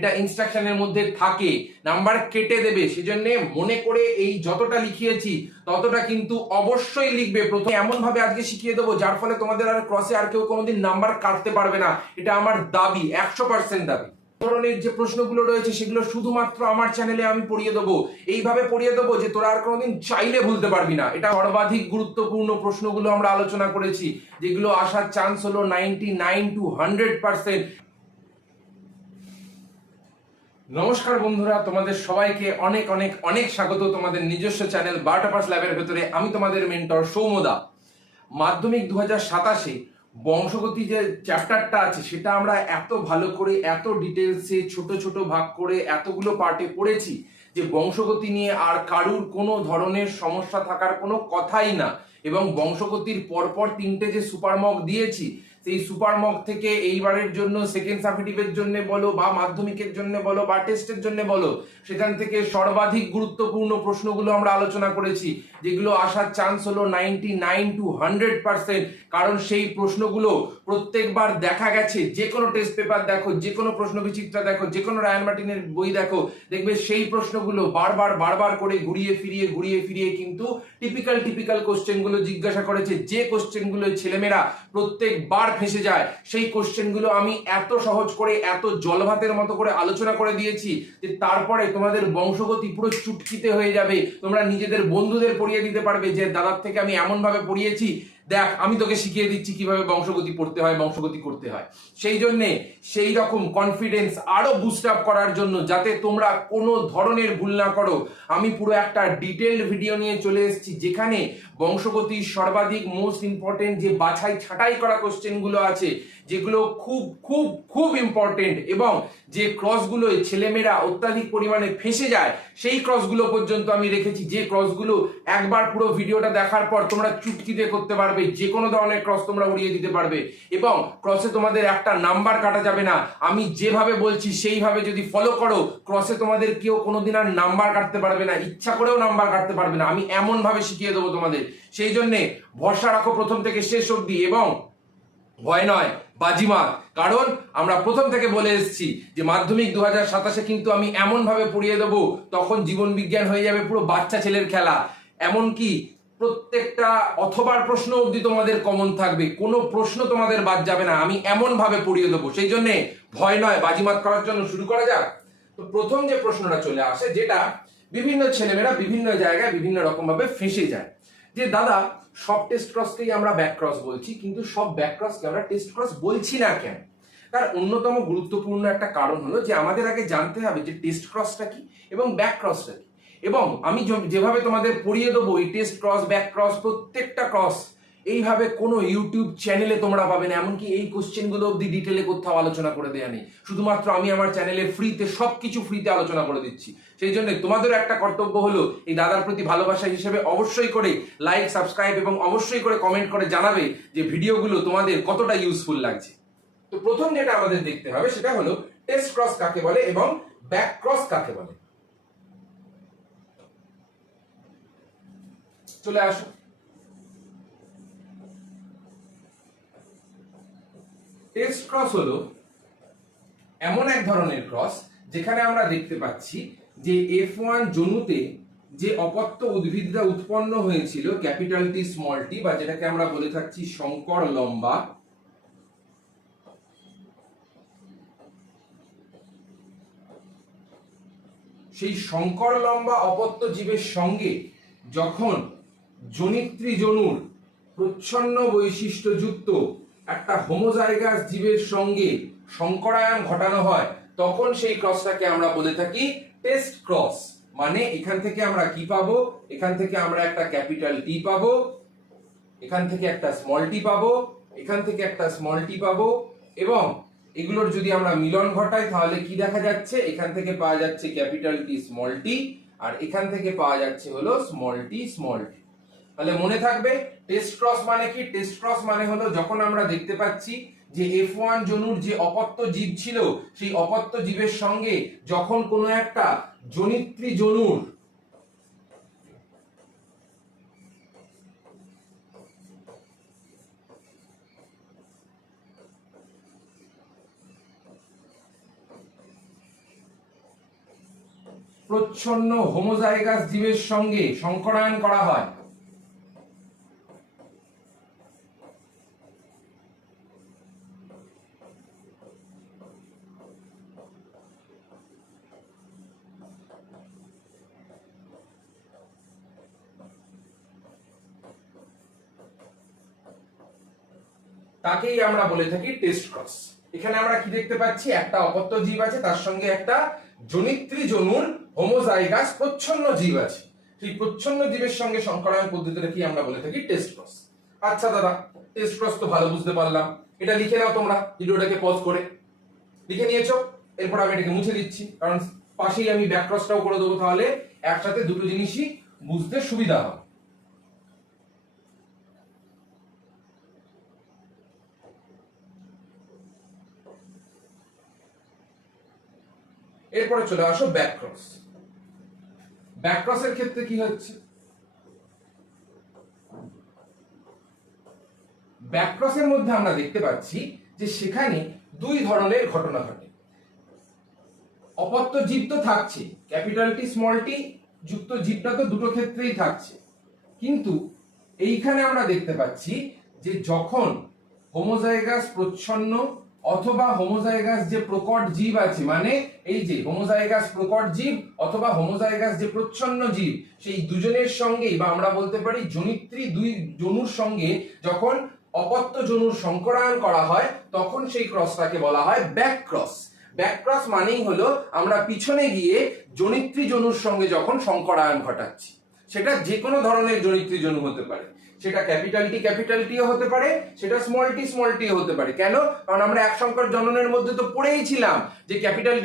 এটা ইনস্ট্রাকশনের মধ্যে থাকে, নাম্বার কেটে দেবে। সেজন্য মনে করে এই যতটা লিখিয়েছি ততটা কিন্তু অবশ্যই লিখবে। প্রথমে এমন ভাবে আজকে শিখিয়ে দেবো যার ফলে তোমাদের আর ক্রসে আর কেউ কোনোদিন নাম্বার কাটতে পারবে না। এটা আমার দাবি, 100% দাবি। ধরনের যে প্রশ্নগুলো রয়েছে সেগুলো শুধুমাত্র আমার চ্যানেলে আমি পড়িয়ে দেবো, এইভাবে পড়িয়ে দেবো যে তোরা আর কোনোদিন চাইলে ভুলতে পারবি না। এটা সর্বাধিক গুরুত্বপূর্ণ প্রশ্নগুলো আমরা আলোচনা করেছি, যেগুলো আসার চান্স হলো 99 to 100%। নমস্কার বন্ধুরা, তোমাদের সবাইকে অনেক অনেক অনেক স্বাগত তোমাদের নিজস্ব চ্যানেল বারোটা ল্যাবের ভেতরে। আমি তোমাদের মেন্টর সৌম্যদা। মাধ্যমিক 2027-এ বংশগতি যে চ্যাপ্টারটা আছে সেটা আমরা এত ভালো করে, এত ডিটেলসে, ছোট ছোট ভাগ করে এতগুলো পার্টে পড়েছি যে বংশগতি নিয়ে আর কারুর কোনো ধরনের সমস্যা থাকার কোনো কথাই না। এবং বংশগতির পরপর 3টে যে সুপার মক দিয়েছি, সেই সুপার মক থেকে এইবারের জন্য সেকেন্ড সাবমিটিভের জন্য বলো বা মাধ্যমিকের জন্য বলো বা টেস্টের জন্য বলো, সেখান থেকে সর্বাধিক গুরুত্বপূর্ণ প্রশ্নগুলো আমরা আলোচনা করেছি, যেগুলো আসার চান্স হলো 99 to 100%। কারণ সেই প্রশ্নগুলো প্রত্যেকবার দেখা গেছে, যে কোনো টেস্ট পেপার দেখো, যে কোনো প্রশ্ন বিচিত্রা দেখো, যে কোনো রায়ান মার্টিনের বই দেখো, দেখবে সেই প্রশ্নগুলো বারবার করে ঘুরিয়ে ফিরিয়ে কিন্তু টিপিক্যাল কোশ্চেনগুলো জিজ্ঞাসা করেছে। যে কোশ্চেনগুলো ছেলেমেয়েরা প্রত্যেকবার ফেঁসে যায়, সেই কোশ্চেনগুলো আমি এত সহজ করে, এত জলভাতের মতো করে আলোচনা করে দিয়েছি যে তারপরে তোমাদের বংশগতি পুরো চুটকিতে হয়ে যাবে। তোমরা নিজেদের বন্ধুদের পড়িয়ে দিতে পারবে যে দাদার থেকে আমি এমন ভাবে পড়িয়েছি, দেখ আমি তোকে শিখিয়ে দিচ্ছি কিভাবে বংশগতি পড়তে হয়, বংশগতি করতে হয়। সেই জন্য সেই রকম কনফিডেন্স আরো বুস্ট আপ করার জন্য, যাতে তোমরা কোনো ধরনের ভুল না করো, আমি পুরো একটা ডিটেইলড ভিডিও নিয়ে চলে এসেছি, যেখানে বংশগতির সর্বাধিক মোস্ট ইম্পর্টেন্ট যে বাছাই ছাঁটাই করা কোশ্চেনগুলো আছে, যেগুলো খুব খুব খুব ইম্পর্টেন্ট, এবং যে ক্রসগুলো ছেলেমেয়েরা অত্যাধিক পরিমাণে ফেঁসে যায়, সেই ক্রসগুলো পর্যন্ত আমি রেখেছি, যে ক্রসগুলো একবার পুরো ভিডিওটা দেখার পর তোমরা চুটকিতে করতে পারবে, যে কোনো ধরনের ক্রস তোমরা উড়িয়ে দিতে পারবে, এবং ক্রসে তোমাদের একটা নাম্বার কাটা যাবে না। আমি যেভাবে বলছি সেইভাবে যদি ফলো করো, ক্রসে তোমাদের কেউ কোনোদিন আর নাম্বার কাটতে পারবে না, ইচ্ছা করেও নাম্বার কাটতে পারবে না। আমি এমন ভাবে শিখিয়ে দেবো তোমাদের। সেই জন্য ভরসা রাখো প্রথম থেকে শেষ অবধি, এবং ভয় নয় বাজিমাত। কারণ আমরা প্রথম থেকে বলে এসেছি যে মাধ্যমিক 2027-এ কিন্তু আমি এমন ভাবে পড়িয়ে দেবো, তখন জীবন বিজ্ঞান হয়ে যাবে পুরো বাচ্চা ছেলের খেলা। এমনকি প্রত্যেকটা অথবার প্রশ্ন অবধি তোমাদের কমন থাকবে, কোনো প্রশ্ন তোমাদের বাদ যাবে না। আমি এমন ভাবে পড়িয়ে দেবো, সেই জন্য ভয় নয় বাজিমাত করার জন্য শুরু করা যাক। তো প্রথম যে প্রশ্নটা চলে আসে, যেটা বিভিন্ন ছেলেমেয়েরা বিভিন্ন জায়গায় বিভিন্ন রকম ভাবে ফেঁসে যায়, যে দাদা সব টেস্ট ক্রসকেই আমরা ব্যাক ক্রস বলছি, কিন্তু সব ব্যাক ক্রসকে আমরা টেস্ট ক্রস বলছি না কেন? তার অন্যতম গুরুত্বপূর্ণ একটা কারণ হলো যে আমাদের আগে জানতে হবে যে টেস্ট ক্রসটা কি এবং ব্যাক ক্রসটা কি। এবং আমি যেভাবে তোমাদের পড়িয়ে দেবো, এই টেস্ট ক্রস, ব্যাক ক্রস, প্রত্যেকটা ক্রস এইভাবে কোনো ইউটিউব চ্যানেলে তোমরা পাবে না। এমনকি এই কোশ্চেনগুলো অব্দি ডিটেলে কোথাও আলোচনা করে দেয়া নেই। শুধুমাত্র আমি আমার চ্যানেলে ফ্রিতে সবকিছু ফ্রিতে আলোচনা করে দিচ্ছি। সেই জন্য তোমাদেরও একটা কর্তব্য হলো এই দাদার প্রতি ভালোবাসা হিসেবে অবশ্যই করে লাইক, সাবস্ক্রাইব এবং অবশ্যই করে কমেন্ট করে জানাবে যে ভিডিওগুলো তোমাদের কতটা ইউজফুল লাগছে। তো প্রথম যেটা আমাদের দেখতে হবে সেটা হলো টেস্ট ক্রস কাকে বলে এবং ব্যাক ক্রস কাকে বলে। চলে আসো। টেস্ট ক্রস হলো এমন এক ধরনের ক্রস যেখানে আমরা দেখতে পাচ্ছি যে F1 জনুতে যে অপত্য উদ্ভিদটা উৎপন্ন হয়েছিল, ক্যাপিটাল টি স্মল টি, বা যেটাকে আমরা বলে থাকছি শঙ্কর লম্বা, সেই শঙ্কর লম্বা অপত্য জীবের সঙ্গে যখন জনিত্রী জনুর প্রচ্ছন্ন বৈশিষ্ট্যযুক্ত একটা হোমোজাইগাস জীবের সঙ্গে সংকরায়ন ঘটানো হয়, তখন সেই ক্রসটাকে আমরা বলে থাকি টেস্ট ক্রস। মানে এখান থেকে আমরা কি পাবো? এখান থেকে আমরা একটা ক্যাপিটাল টি পাবো, এখান থেকে একটা স্মল টি পাবো, এখান থেকে একটা স্মল টি পাবো, এবং এগুলোর যদি আমরা মিলন ঘটাই তাহলে কি দেখা যাচ্ছে? এখান থেকে পাওয়া যাচ্ছে ক্যাপিটাল টি স্মল টি, আর এখান থেকে পাওয়া যাচ্ছে হলো স্মল টি স্মল টি। তাহলে মনে থাকবে টেস্ট ক্রস মানে কি? টেস্ট ক্রস মানে হলো যখন আমরা দেখতে পাচ্ছি যে F1 জনুর যে অপত্য জীব ছিল, সেই অপত্য জীবের সঙ্গে যখন কোনো একটা জনিত্রী জনুর প্রচ্ছন্ন হোমোজাইগাস জীবের সঙ্গে সংকরায়ন করা হয় তাকেই আমরা বলে থাকি টেস্ট ক্রস। এখানে আমরা কি দেখতে পাচ্ছি, একটা অপত্য জীব আছে, তার সঙ্গে একটা জনিত্রী জনুর হোমোজাইগাস প্রচ্ছন্ন জীব আছে। সেই প্রচ্ছন্ন জীবের সঙ্গে সংকরায়ন পদ্ধতিটা কি আমরা বলে থাকি টেস্ট ক্রস। আচ্ছা দাদা, টেস্ট ক্রস তো ভালো বুঝতে পারলাম, এটা লিখে নাও তোমরা, ভিডিওটাকে পজ করে লিখে নিয়েছো। এরপর আমি এটাকে মুছে দিচ্ছি, কারণ পাশেই আমি ব্যাক ক্রসটাও করে দেবো, তাহলে একসাথে দুটো জিনিসই বুঝতে সুবিধা হবে। এরপরে চলে আসো ব্যাক ক্রস। ব্যাক ক্রসের ক্ষেত্রে কি হচ্ছে, ব্যাক ক্রসের মধ্যে আমরা দেখতে পাচ্ছি যে সেখানে দুই ধরনের ঘটনা ঘটে। অপত্য জীব তো থাকছে, ক্যাপিটাল টি স্মল টি যুক্ত জীবটা তো দুটো ক্ষেত্রেই থাকছে, কিন্তু এইখানে আমরা দেখতে পাচ্ছি যে যখন হোমোজাইগাস প্রচ্ছন্ন অথবা হোমোজাইগাস যে প্রকট জীব আছে, মানে এই যে হোমোজাইগাস প্রকট জীব অথবা হোমোজাইগাস যে প্রচ্ছন্ন জীব, সেই দুজনের সঙ্গেই বা আমরা বলতে পারি জনিত্রী দুই জনুর সঙ্গে যখন অপত্য জনুর সংকরায়ন করা হয়, তখন সেই ক্রসটাকে বলা হয় ব্যাক ক্রস। ব্যাক ক্রস মানেই হলো আমরা পিছনে গিয়ে জনিত্রী জনুর সঙ্গে যখন সংকরায়ন ঘটাচ্ছি। সেটা যে কোনো ধরনের জনিত্রী জনু হতে পারে, সেটা ক্যাপিটাল টিও হতে পারে, সেটা স্মল টিও হতে পারে। কেন? কারণ আমরা এক সংকর জননের মধ্যে তো পড়েই ছিলাম যে capital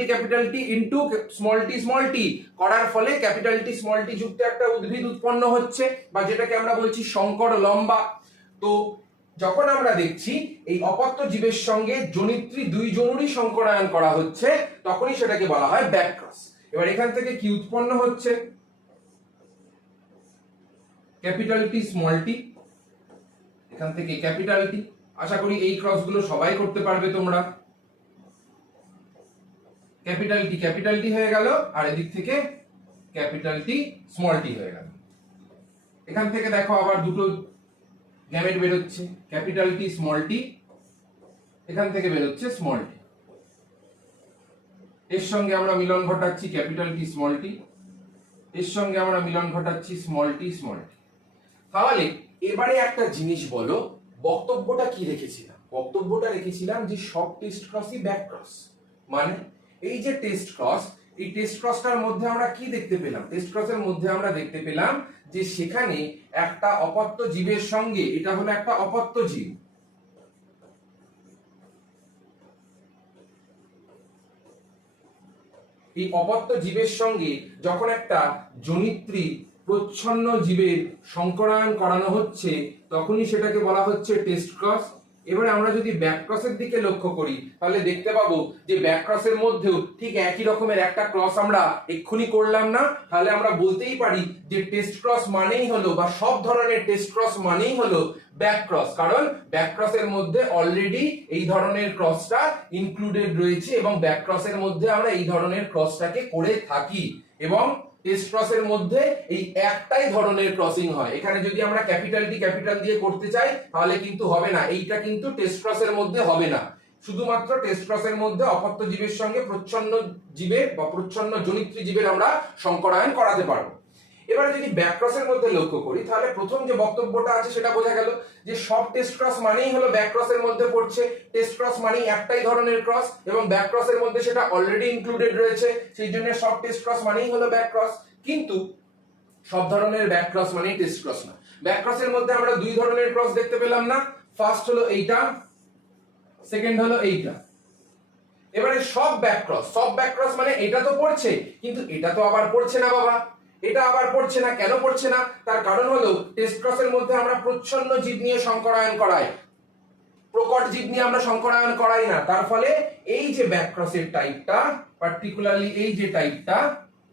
T into small tea করার ফলে ক্যাপিটাল টি স্মল টি যুক্ত একটা উদ্ভিদ উৎপন্ন হচ্ছে, বা যেটাকে আমরা বলছি সংকর লম্বা। তো যখন আমরা দেখছি এই অপত্য জীবের সঙ্গে জনিত্রী দুই জনুরই সংকরায়ন করা হচ্ছে, তখনই সেটাকে বলা হয় ব্যাক ক্রস। এবার এখান থেকে কি উৎপন্ন হচ্ছে, ক্যাপিটাল টি স্মল টি, এখান থেকে ক্যাপিটাল টি। আশা করি এই ক্রস গুলো সবাই করতে পারবে তোমরা। ক্যাপিটাল টি হয়ে গেল, আর এদিক থেকে ক্যাপিটাল টি স্মল টি হয়ে গেল। এখান থেকে দেখো আবার দুটো গ্যামেট বের হচ্ছে, ক্যাপিটাল টি স্মল টি, এখান থেকে বের হচ্ছে স্মল টি। এর সঙ্গে আমরা মিলন ঘটাচ্ছি ক্যাপিটাল টি স্মল টি, এর সঙ্গে আমরা মিলন ঘটাচ্ছি স্মল টি। তাহলে এবারে একটা জিনিস বলো, বক্তব্যটা কি রেখেছিলাম? বক্তব্যটা রেখেছিলাম যে সব টেস্ট ক্রসই ব্যাক ক্রস। মানে এই যে টেস্ট ক্রস, এই টেস্ট ক্রসটার মধ্যে আমরা কি দেখতে পেলাম? টেস্ট ক্রসের মধ্যে আমরা দেখতে পেলাম যে সেখানে একটা অপত্য জীবের সঙ্গে, এটা হলো একটা অপত্য জীব, এই অপত্য জীবের সঙ্গে যখন একটা জনিত্রী প্রচ্ছন্ন জীবের সংকরায়ন করানো হচ্ছে, তখনই সেটাকে বলা হচ্ছে টেস্ট ক্রস। এবারে আমরা যদি ব্যাক ক্রসের দিকে লক্ষ্য করি, তাহলে দেখতে পাবো যে ব্যাক ক্রসের মধ্যেও ঠিক একই রকমের একটা ক্রস আমরা এক্ষুনি করলাম না। তাহলে আমরা বলতেই পারি যে টেস্ট ক্রস মানেই হলো, বা সব ধরনের টেস্ট ক্রস মানেই হলো ব্যাক ক্রস, কারণ ব্যাক ক্রসের মধ্যে অলরেডি এই ধরনের ক্রসটা ইনক্লুডেড রয়েছে, এবং ব্যাক ক্রসের মধ্যে আমরা এই ধরনের ক্রসটাকে করে থাকি। এবং টেস্ট ক্রসের মধ্যে এই একটাই ধরনের ক্রসিং হয়। এখানে যদি আমরা ক্যাপিটাল দিয়ে করতে চাই তাহলে কিন্তু হবে না, এইটা কিন্তু টেস্ট ক্রসের মধ্যে হবে না। শুধুমাত্র টেস্ট ক্রসের মধ্যে অপত্য জীবের সঙ্গে প্রচ্ছন্ন জীবের বা প্রচ্ছন্ন জনিত্রী জীবের আমরা সংকরায়ন করাতে পারবো। এবারে যদি ব্যাক ক্রসের মধ্যে লক্ষ্য করি, তাহলে প্রথম যে বক্তব্যটা আছে সেটা বোঝা গেল যে সব টেস্ট ক্রস মানেই হলো ব্যাক ক্রসের মধ্যে পড়ছে। টেস্ট ক্রস মানেই একটাই ধরনের ক্রস, এবং ব্যাক ক্রসের মধ্যে সেটা অলরেডি ইনক্লুডেড রয়েছে, সেই জন্য সব টেস্ট ক্রস মানেই হলো ব্যাক ক্রস। কিন্তু সব ধরনের ব্যাক ক্রস মানেই টেস্ট ক্রস না। ব্যাক ক্রসের মধ্যে আমরা দুই ধরনের ক্রস দেখতে পেলাম না, ফার্স্ট হলো এইটা, সেকেন্ড হলো এইটা। এবারে সব ব্যাক ক্রস মানে এটা তো পড়ছে, কিন্তু এটা তো আবার পড়ছে না বাবা, এটা আবার পড়ছে না। কেন পড়ছে না? তার কারণ হলো টেস্ট ক্রসের মধ্যে আমরা প্রচ্ছন্ন জীব নিয়ে সংকরায়ন করাই, প্রকট জীব নিয়ে আমরা সংকরায়ন করাই না। তার ফলে এই যে ব্যাক ক্রসের টাইপটা, পার্টিকুলারলি এই যে টাইপটা,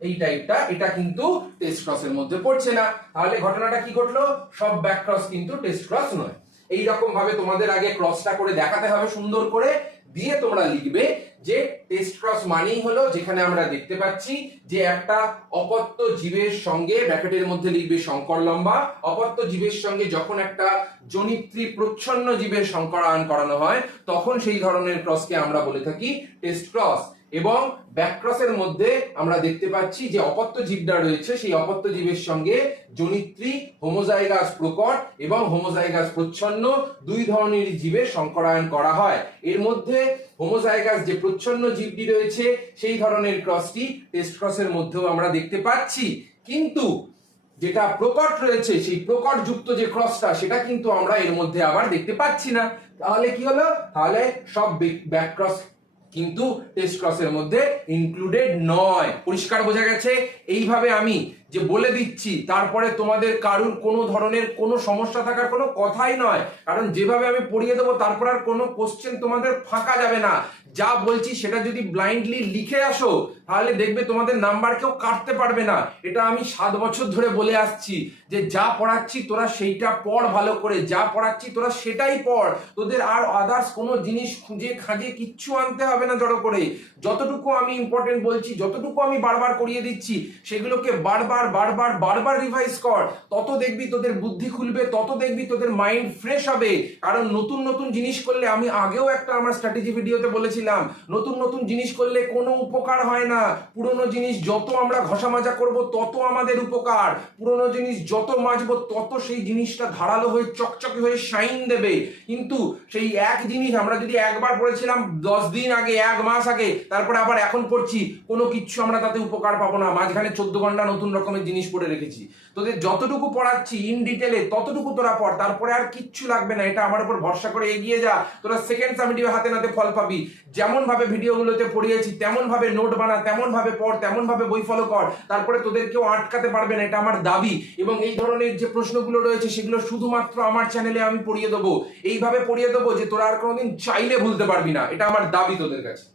এই টাইপটা, এটা কিন্তু টেস্ট ক্রসের মধ্যে পড়ছে না। তাহলে ঘটনাটা কি ঘটলো? সব ব্যাক ক্রস কিন্তু টেস্ট ক্রস নয়। এই রকম ভাবে তোমাদের আগে ক্রসটা করে দেখাতে হবে সুন্দর করে, দিয়ে তোমরা লিখবে যে টেস্ট ক্রস মানেই হলো যেখানে আমরা দেখতে পাচ্ছি যে একটা অপত্য জীবের সঙ্গে ব্র্যাকেটের মধ্যে লিখবে শঙ্কর লম্বা, অপত্য জীবের সঙ্গে যখন একটা জনিত্রী প্রচ্ছন্ন জীবের সংকরায়ন করানো হয় তখন সেই ধরনের ক্রসকে আমরা বলে থাকি টেস্ট ক্রস। এবং ব্যাকক্রসের মধ্যে আমরা দেখতে পাচ্ছি যে অপত্য জীবটা রয়েছে সেই অপত্য জীবের সঙ্গে জনিত্রী হোমোজাইগাস প্রকট এবং হোমোজাইগাস প্রচ্ছন্ন দুই ধরনের জীবের সংকরায়ন করা হয়। এর মধ্যে হোমোজাইগাস যে প্রচ্ছন্ন জীবটি রয়েছে সেই ধরনের ক্রসটি টেস্ট ক্রসের মধ্যেও আমরা দেখতে পাচ্ছি, কিন্তু যেটা প্রকট রয়েছে সেই প্রকট যুক্ত যে ক্রসটা সেটা কিন্তু আমরা এর মধ্যে আবার দেখতে পাচ্ছি না। তাহলে কি হলো? তাহলে সব ব্যাক ক্রস কিন্তু টেস্ট ক্রসের মধ্যে ইনক্লুডেড নয়। পরিষ্কার বোঝা গেছে? এইভাবে আমি যে বলে দিচ্ছি তারপরে তোমাদের কারুর কোনো ধরনের কোনো সমস্যা থাকার কোনো কথাই নয়, কারণ যেভাবে আমি পড়িয়ে দেবো তারপর আর কোনো কোশ্চেন তোমাদের ফাঁকা যাবে না। যা বলছি সেটা যদি ব্লাইন্ডলি লিখে আসো তাহলে দেখবে তোমাদের নাম্বার কেউ কাটতে পারবে না। এটা আমি 7 বছর ধরে বলে আসছি যে যা পড়াচ্ছি তোরা সেইটা পড় ভালো করে, যা পড়াচ্ছি তোরা সেটাই পড়, তোদের আর আদার্স কোনো জিনিস খুঁজে খাঁজে কিচ্ছু আনতে হবে না জড়ো করে। যতটুকু আমি ইম্পর্টেন্ট বলছি, যতটুকু আমি বারবার করিয়ে দিচ্ছি সেগুলোকে বারবার বারবার বারবার রিভাইজ কর, তত দেখবি তোদের বুদ্ধি খুলবে, তত দেখবি তোদের মাইন্ড ফ্রেশ হবে। কারণ নতুন নতুন জিনিস করলে, আমি আগেও একটা আমার স্ট্র্যাটেজি ভিডিওতে বলেছিলাম, নতুন নতুন জিনিস করলে কোনো উপকার হয় না। পুরনো জিনিস যত আমরা ঘষা মাজা করব তত আমাদের উপকার, পুরনো জিনিস যত মাজবো তত সেই জিনিসটা ধারালো হয়ে চকচকে হয়ে শাইন দেবে। কিন্তু সেই এক জিনিস আমরা যদি একবার পড়েছিলাম 10 দিন আগে, 1 মাস আগে, তারপরে আবার এখন পড়ছি, কোনো কিচ্ছু আমরা তাতে উপকার পাবো না। মাঝখানে 14 ঘন্টা নতুন রকমের জিনিস পড়ে রেখেছি। তোদের যতটুকু পড়াচ্ছি ইন ডিটেলে ততটুকু তোরা পড়, তারপরে আর কিচ্ছু লাগবে না। এটা আমার উপর ভরসা করে এগিয়ে যা, তোরা সেকেন্ড সামিটিভ হাতে নাতে ফল পাবি। যেমন ভাবে ভিডিওগুলোতে পড়িয়েছি তেমন ভাবে নোট বানা, তেমন ভাবে পড়, তেমন ভাবে বই ফলো কর, তারপরে তোদের কেউ আটকাতে পারবে না, এটা আমার দাবি। এবং এই ধরনের যে প্রশ্নগুলো রয়েছে সেগুলো শুধুমাত্র আমার চ্যানেলে আমি পড়িয়ে দেবো, এইভাবে পড়িয়ে দেবো যে তোরা আর কোনোদিন চাইলে ভুলতে পারবি না। এটা আমার দাবি তোদের কাছে।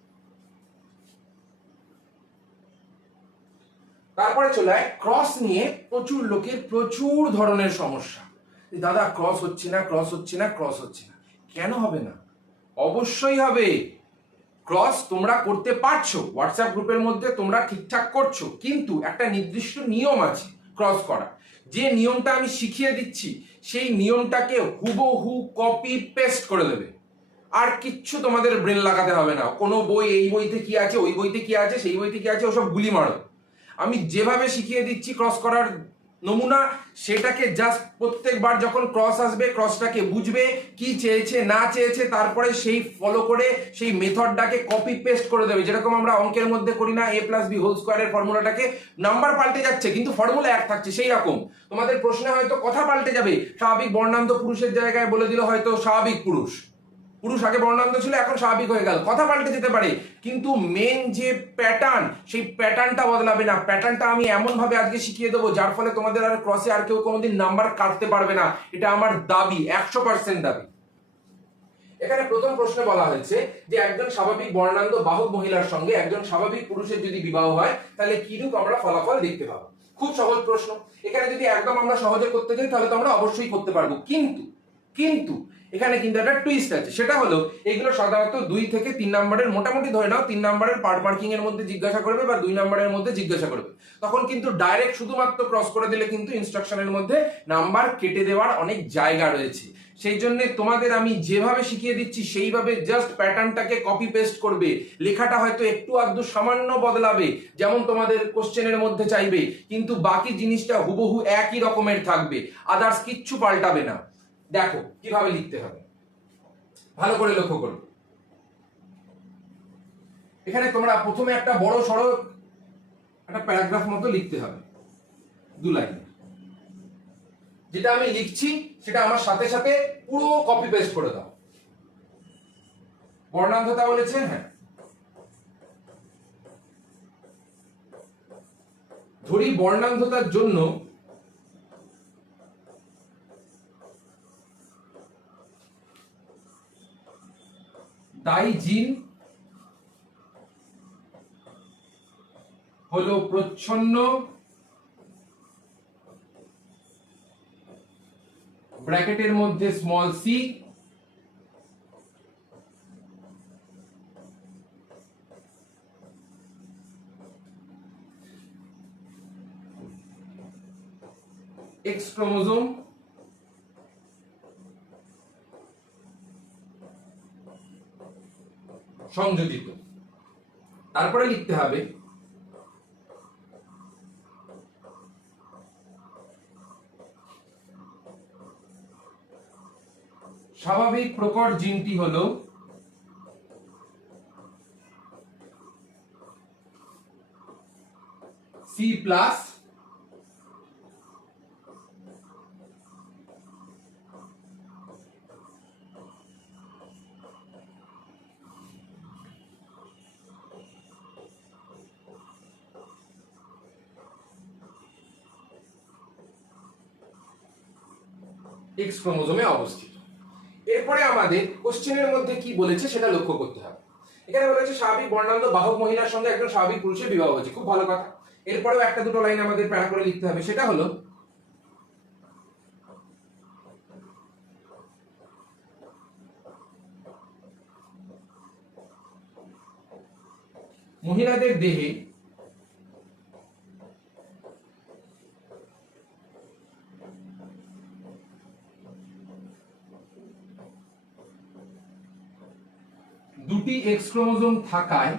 তারপরে চলে আয় ক্রস নিয়ে প্রচুর লোকের প্রচুর ধরনের সমস্যা। দাদা ক্রস হচ্ছে না, ক্রস হচ্ছে না, ক্রস হচ্ছে না। কেন হবে না? অবশ্যই হবে। ক্রস তোমরা করতে পারছো, হোয়াটসঅ্যাপ গ্রুপের মধ্যে তোমরা ঠিকঠাক করছো, কিন্তু একটা নির্দিষ্ট নিয়ম আছে ক্রস করা। যে নিয়মটা আমি শিখিয়ে দিচ্ছি সেই নিয়মটাকে হুবহু কপি পেস্ট করে দেবে, আর কিচ্ছু তোমাদের ব্রেন লাগাতে হবে না। কোনো বই, এই বইতে কি আছে, ওই বইতে কি আছে, সেই বইতে কি আছে, ওসব গুলি মারো। আমি যেভাবে শিখিয়ে দিচ্ছি ক্রস করার নমুনা, সেটাকে জাস্ট প্রত্যেকবার যখন ক্রস আসবে ক্রসটাকে বুঝবে, কি চেয়েছে না চেয়েছে, তারপরে সেই ফলো করে সেই মেথডটাকে কপি পেস্ট করে দেবে। যেরকম আমরা অঙ্কের মধ্যে করি না, a+b² এর ফর্মুলাটাকে, নাম্বার পাল্টে যাচ্ছে কিন্তু ফর্মুলা এক থাকছে, সেই রকম তোমাদের প্রশ্নে হয়তো কথা পাল্টে যাবে। স্বাভাবিক বর্ণান্ত পুরুষের জায়গায় বলে দিল হয়তো স্বাভাবিক পুরুষ, পুরুষ আগে বর্ণান্ত ছিল এখন স্বাভাবিক হয়ে গেল, কথা পাল্টে যেতে পারে, কিন্তু মেন যে প্যাটার্ন সেই প্যাটার্নটা বদলাবে না। প্যাটার্নটা আমি এমন ভাবে আজকে শিখিয়ে দেবো যার ফলে তোমাদের আর ক্রসে আর কেউ কোনোদিন নাম্বার কাটতে পারবে না। এটা আমার দাবি, 100% দাবি। এখানে প্রথম প্রশ্নে বলা হয়েছে যে একজন স্বাভাবিক বর্ণান্ধ বাহক মহিলার সঙ্গে একজন স্বাভাবিক পুরুষের যদি বিবাহ হয় তাহলে কিরূপ আমরা ফলাফল দেখতে পাবো। খুব সহজ প্রশ্ন। এখানে যদি একদম আমরা সহজে করতে যাই তাহলে তো আমরা অবশ্যই করতে পারবো, কিন্তু এখানে কিন্তু একটা টুইস্ট আছে। সেটা হলো এগুলো সাধারণত 2 থেকে 3 নম্বরের, মোটামুটি ধরে নাও 3 নম্বরের পার্ট মার্কিং এর মধ্যে জিজ্ঞাসা করবে বা 2 নম্বরের মধ্যে জিজ্ঞাসা করবে। তখন কিন্তু ডাইরেক্ট শুধুমাত্র ক্রস করে দিলে কিন্তু ইনস্ট্রাকশনের মধ্যে নাম্বার কেটে দেওয়ার অনেক জায়গা রয়েছে। সেই জন্য তোমাদের আমি যেভাবে শিখিয়ে দিচ্ছি সেইভাবে জাস্ট প্যাটার্নটাকে কপি পেস্ট করবে। লেখাটা হয়তো একটু আধটু সামান্য বদলাবে, যেমন তোমাদের কোশ্চেনের মধ্যে চাইবে, কিন্তু বাকি জিনিসটা হুবহু একই রকমের থাকবে, আদার্স কিচ্ছু পাল্টাবে না। দেখো কিভাবে লিখতে হবে, ভালো করে লক্ষ্য করো। এখানে তোমরা প্রথমে একটা বড় সড়ো একটা প্যারাগ্রাফ মতো লিখতে হবে, 2 লাইন। যেটা আমি লিখছি সেটা আমার সাথে সাথে পুরো কপি পেস্ট করে দাও। বর্ণান্ধতা বলেছে, হ্যাঁ, ধরি বর্ণান্ধতার জন্য দায়ী জিন হলো প্রচ্ছন্ন ব্র্যাকেটের মধ্যে c এক্স ক্রোমোজোম সংযোজিত। তারপরে লিখতে হবে স্বাভাবিক প্রকট জিনটি হলো সি প্লাস এক্স ক্রোমোজোমে অবস্থিত। এরপরে আমাদের কোশ্চেনের মধ্যে কি বলেছে সেটা লক্ষ্য করতে হবে। এখানে বলেছে স্বাভাবিক বর্ণান্ধ বাহক মহিলার সঙ্গে একজন স্বাভাবিক পুরুষের বিবাহ হয়েছে, খুব ভালো কথা। এরপরেও একটা দুটো লাইন আমাদের প্যারা করে লিখতে হবে, সেটা হলো মহিলাদের দেহে দুটি এক্স ক্রোমোজোম থাকায়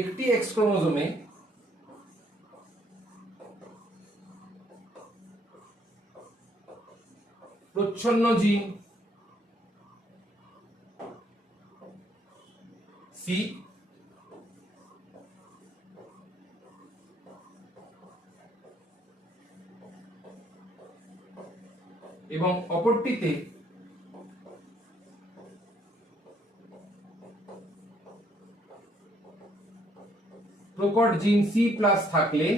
একটি এক্স ক্রোমোজোমে প্রচ্ছন্ন জিন সি এবং অপরটিতে প্রকট জিন সি প্লাস থাকলে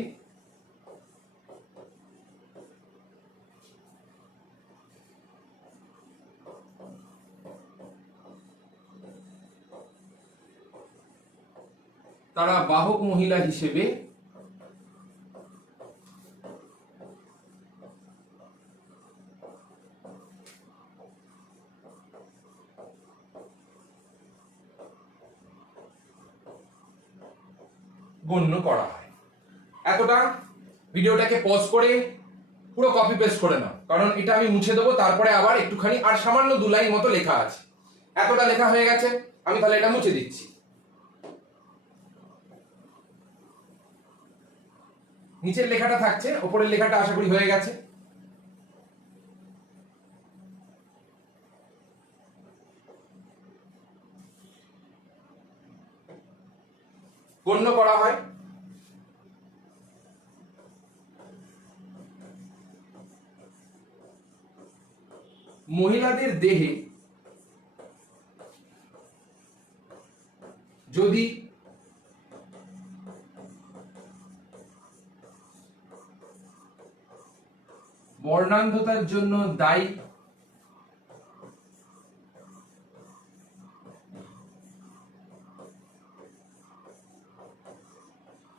তারা বাহক মহিলা হিসেবে গণ্য করা হয়। এতটা ভিডিওটাকে পজ করে পুরো কপি পেস্ট করে নাও, কারণ এটা আমি মুছে দেবো, তারপরে আবার একটুখানি আর সামান্য 2 লাইন মতো লেখা আছে। এতটা লেখা হয়ে গেছে, আমি তাহলে এটা মুছে দিচ্ছি। নিচের লেখাটা থাকছে, উপরের লেখাটা আশা করি হয়ে গেছে। গণ্য করা হয় মহিলাদের দেহে যদি বর্ণান্ধতার জন্য দায়ী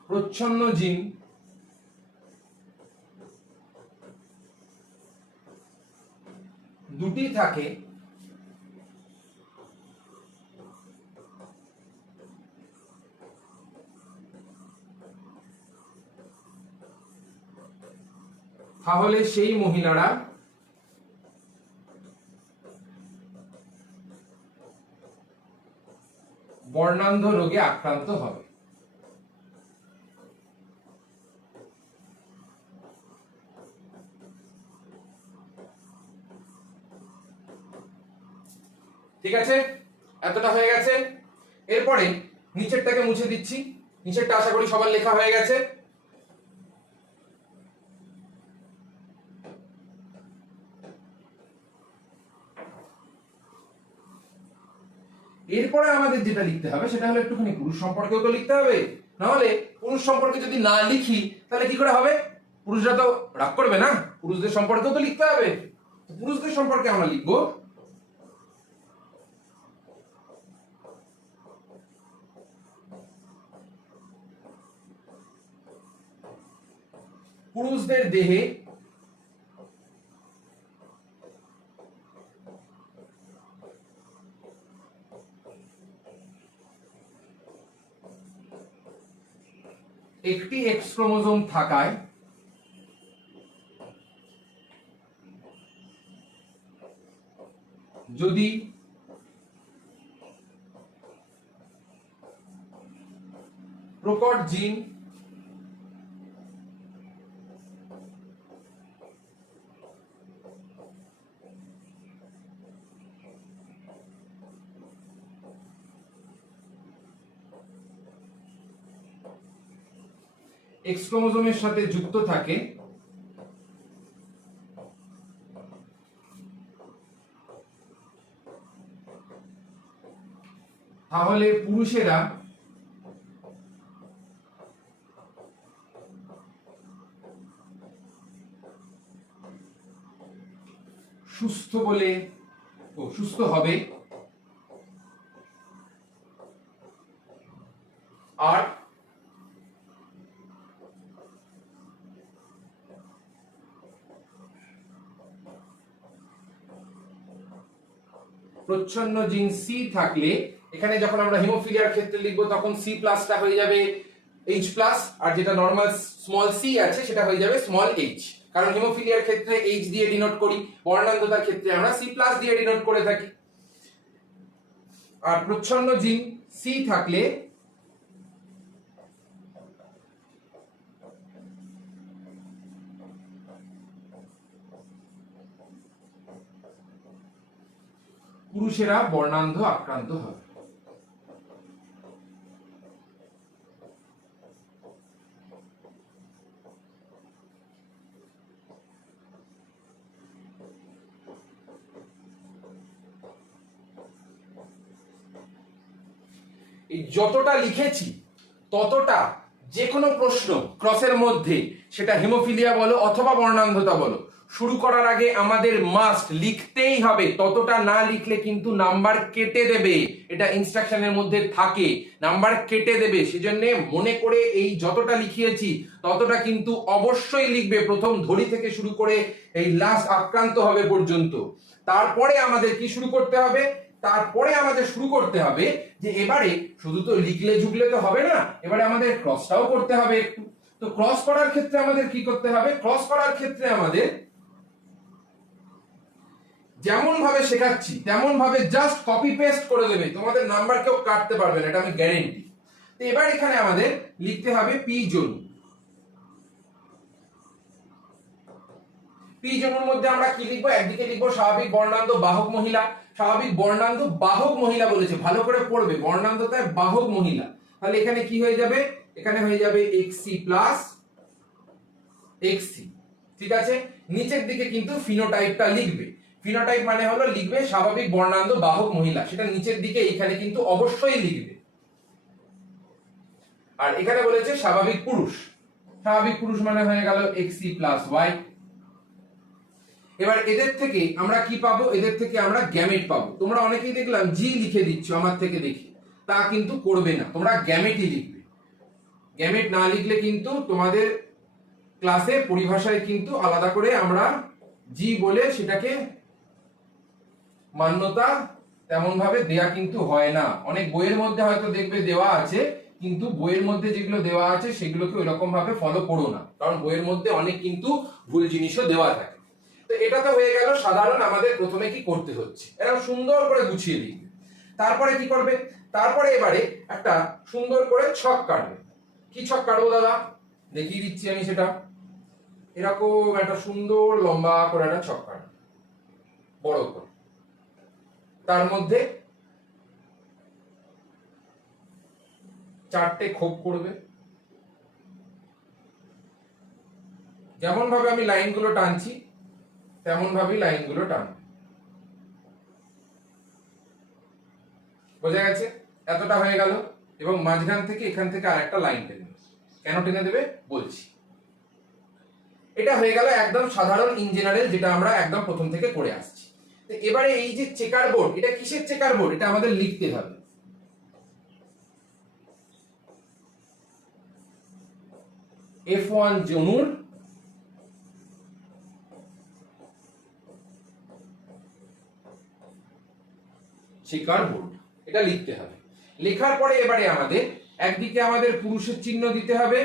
প্রচ্ছন্ন জিন দুটি থাকে, তাহলে সেই মহিলারা বর্ণান্ধ রোগে আক্রান্ত হবে। ঠিক আছে, এতটা হয়ে গেছে। এরপরে নিচেরটাকে মুছে দিচ্ছি। নিচেরটা আশা করি সবার লেখা হয়ে গেছে। এরপরে আমাদের যেটা লিখতে হবে সেটা হলো একটুখানি পুরুষ সম্পর্কেও তো লিখতে হবে, নাহলে পুরুষ সম্পর্কে যদি না লিখি তাহলে কি করে হবে? পুরুষরা তো রাগ করবে না, পুরুষদের সম্পর্কেও তো লিখতে হবে। পুরুষদের সম্পর্কে আমরা লিখবো পুরুষদের দেহে একটি এক্স ক্রোমোজোম থাকায় যদি প্রকট জিন এক্স ক্রোমোজোমের সাথে যুক্ত থাকে তাহলে পুরুষেরা সুস্থ হবে আর প্রচ্ছন্ন জিন সি থাকলে, এখানে যখন আমরা হিমোফিলিয়ার ক্ষেত্রে লিখবো তখন সি প্লাসটা হয়ে যাবে এইচ প্লাস, আর যেটা নরমাল স্মল সি আছে সেটা হয়ে যাবে স্মল এইচ, কারণ হিমোফিলিয়ার ক্ষেত্রে এইচ দিয়ে ডিনোট করি, বর্ণান্ধতার ক্ষেত্রে আমরা সি প্লাস দিয়ে ডিনোট করে থাকি। আর প্রচ্ছন্ন জিন সি থাকলে পুরুষেরা বর্ণান্ধ আক্রান্ত হবে। এই যতটা লিখেছি ততটা যে কোনো প্রশ্ন ক্রসের মধ্যে, সেটা হিমোফিলিয়া বলো অথবা বর্ণান্ধতা বলো, শুরু করার আগে আমাদের মাস্ট লিখতেই হবে। ততটা না লিখলে কিন্তু নাম্বার কেটে দেবে, এটা ইনস্ট্রাকশনের মধ্যে থাকে, নাম্বার কেটে দেবে। সেজন্য মনে করে এই যতটা লিখিয়েছি ততটা কিন্তু অবশ্যই লিখবে, প্রথম ধরি থেকে শুরু করে এই লাস্ট আক্রান্ত হবে পর্যন্ত। তারপরে আমাদের কি শুরু করতে হবে? তারপরে আমাদের শুরু করতে হবে যে এবারে শুধু তো লিখলে ঝুকলে তো হবে না, এবারে আমাদের ক্রসটাও করতে হবে একটু। তো ক্রস করার ক্ষেত্রে আমাদের কি করতে হবে? ক্রস করার ক্ষেত্রে আমাদের যেমন ভাবে শেখাচ্ছি তেমন ভাবে জাস্ট কপি পেস্ট করে দেবে, তোমাদের নাম্বার কেউ কাটতে পারবে না, এটা আমি গ্যারেন্টি। তো এবার এখানে আমাদের লিখতে হবে পি জোন। পি জোনের মধ্যে আমরা কি লিখবো? একদিকে লিখবো স্বাভাবিক বর্ণান্ধ বাহক মহিলা, স্বাভাবিক বর্ণান্ধ বাহক মহিলা বলেছে, ভালো করে পড়বে, বর্ণান্ধতায় বাহক মহিলা। তাহলে এখানে কি হয়ে যাবে? এখানে হয়ে যাবে XC প্লাস XC, ঠিক আছে? নিচের দিকে কিন্তু ফিনোটাইপটা লিখবে, ফিনোটাইপ মানে হলো লিখবে স্বাভাবিক বর্ণান্ধ বাহক মহিলা, সেটা নিচের দিকে এখানে কিন্তু অবশ্যই লিখবে। আর এখানে বলেছে স্বাভাবিক পুরুষ, স্বাভাবিক পুরুষ মানে হয়ে গেল XC প্লাস Y। এবার এদের থেকে আমরা কি পাবো? এদের থেকে আমরা গ্যামেট পাবো। তোমরা অনেকেই দেখলাম জি লিখে দিচ্ছ আমার থেকে দেখি, তা কিন্তু করবে না, তোমরা গ্যামেটই লিখবে। গ্যামেট না লিখলে কিন্তু তোমাদের ক্লাসে পরিভাষায় কিন্তু আলাদা করে আমরা জি বলে সেটাকে মান্যতা তেমন ভাবে দেয়া কিন্তু হয় না। অনেক বইয়ের মধ্যে হয়তো দেখবে দেওয়া আছে, কিন্তু বইয়ের মধ্যে যেগুলো দেওয়া আছে সেগুলোকে ওইরকম ভাবে ফলো করো না, কারণ বইয়ের মধ্যে অনেক কিন্তু ভুল জিনিসও দেওয়া থাকে। তো এটা তো হয়ে গেল সাধারণ আমাদের প্রথমে কি করতে হচ্ছে, এরকম সুন্দর করে গুছিয়ে লিখবে। তারপরে কি করবে? তারপরে এবারে একটা সুন্দর করে ছক কাটবে। কি ছক কাটবো দাদা? দেখিয়ে দিচ্ছি আমি সেটা। এরকম একটা সুন্দর লম্বা করে একটা ছক কাটবে, বড় করে। তার মধ্যে 4টে খোপ করবে। যেমন ভাবে আমি লাইনগুলো টানছি তেমন ভাবেই লাইনগুলো টানবে। বোঝা গেছে? এতটা হয়ে গেল। এবং মাঝখান থেকে এখান থেকে আরেকটা লাইন টেনে দেবে। কেন টেনে দেবে বলছি। এটা হয়ে গেল একদম সাধারণ ইন জেনারেল, যেটা আমরা একদম প্রথম থেকে করে আসছি। তো এবারে এই যে চেকার বোর্ড, এটা কিসের চেকার বোর্ড? এটা আমাদের লিখতে হবে। F1 জনুর চেকার বোর্ড, এটা লিখতে হবে। লেখার পরে এবারে আমাদের একদিকে আমাদের পুরুষের চিহ্ন দিতে হবে,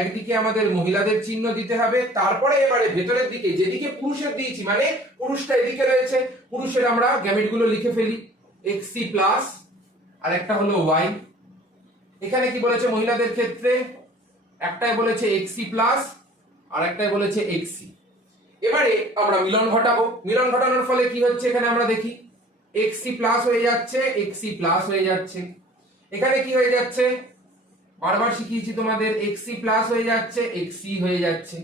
একদিকে আমাদের মহিলাদের চিহ্ন দিতে হবে। তারপরে এবারে ভেতরের দিকে যেদিকে পুরুষের দিয়েছি, মানে পুরুষটা এদিকে রয়েছে, পুরুষের আমরা গ্যামেট গুলো লিখে ফেলি, XC প্লাস আর একটা হলো Y। এখানে কি বলেছে মহিলাদের ক্ষেত্রে, একটাই বলেছে XC প্লাস আর একটাই বলেছে XC। এবারে আমরা মিলন ঘটাবো, মিলন ঘটানোর ফলে কি হচ্ছে এখানে আমরা দেখি, XC প্লাস হয়ে যাচ্ছে, XC প্লাস হয়ে যাচ্ছে। এখানে কি হয়ে যাচ্ছে, বারবার শিখিয়েছি তোমাদের, XC প্লাস হয়ে যাচ্ছে, XC হয়ে যাচ্ছে।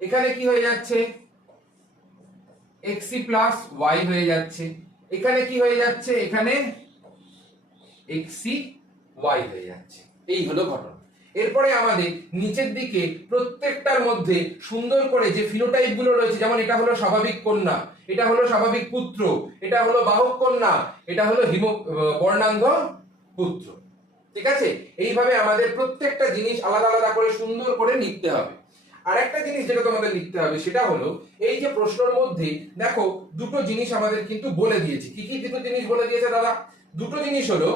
এখানে কি হয়ে যাচ্ছে, XC প্লাস Y হয়ে যাচ্ছে। এখানে কি হয়ে যাচ্ছে, এখানে XC Y হয়ে যাচ্ছে। এই হলো ঘটনা। এরপরে আমাদের নিচের দিকে প্রত্যেকটার মধ্যে সুন্দর করে যে ফিনোটাইপ গুলো রয়েছে, যেমন এটা হলো স্বাভাবিক কন্যা, এটা হলো স্বাভাবিক পুত্র, এটা হলো বাহক কন্যা, এটা হলো বর্ণান্ধ পুত্র। ঠিক আছে, এইভাবে আমাদের প্রত্যেকটা জিনিস আলাদা আলাদা করে সুন্দর করে লিখতে হবে। আর একটা জিনিস যেটা তোমাদের লিখতে হবে সেটা হলো, এই যে প্রশ্নের মধ্যে দেখো দুটো জিনিস আমাদের কিন্তু বলে দিয়েছে। কি কি দুটো জিনিস বলে দিয়েছে দাদা? দুটো জিনিস হলো,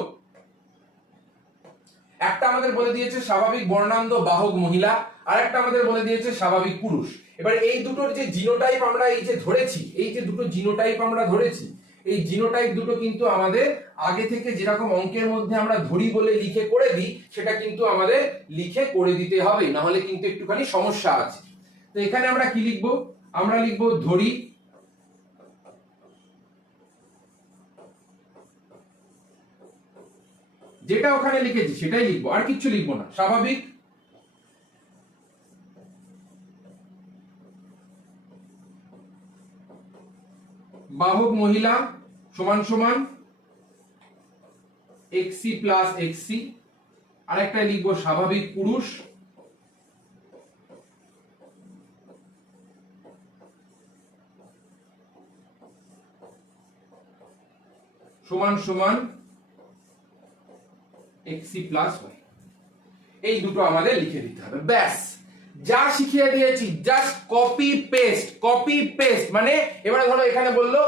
একটা আমাদের বলে দিয়েছে স্বাভাবিক বর্ণান্ধ বাহক মহিলা, আর একটা আমাদের বলে দিয়েছে স্বাভাবিক পুরুষ। এবার এই দুটোর যে জিনোটাইপ আমরা এই যে ধরেছি, এই যে দুটো জিনোটাইপ আমরা ধরেছি, এই জিনোটাইপ দুটো কিন্তু আমাদের আগে থেকে যেরকম অঙ্কের মধ্যে আমরা ধরি বলে লিখে করে দিই, সেটা কিন্তু আমাদের লিখে করে দিতে হবে, না হলে কিন্তু একটুখানি সমস্যা আছে। তো এখানে আমরা কি লিখবো, আমরা লিখবো ধরি, যেটা ওখানে লিখেছি সেটাই লিখবো, আর কিচ্ছু লিখবো না। স্বাভাবিক বাহক মহিলা সমান সমান XC প্লাস XC, আরেকটা লিখবো স্বাভাবিক পুরুষ সমান সমান XC প্লাস Y। এই দুটো আমাদের লিখে দিতে হবে, ব্যাস। যা শিখিয়ে দিয়েছি just copy paste, copy paste. মানে এবারে ধরো এখানে বললো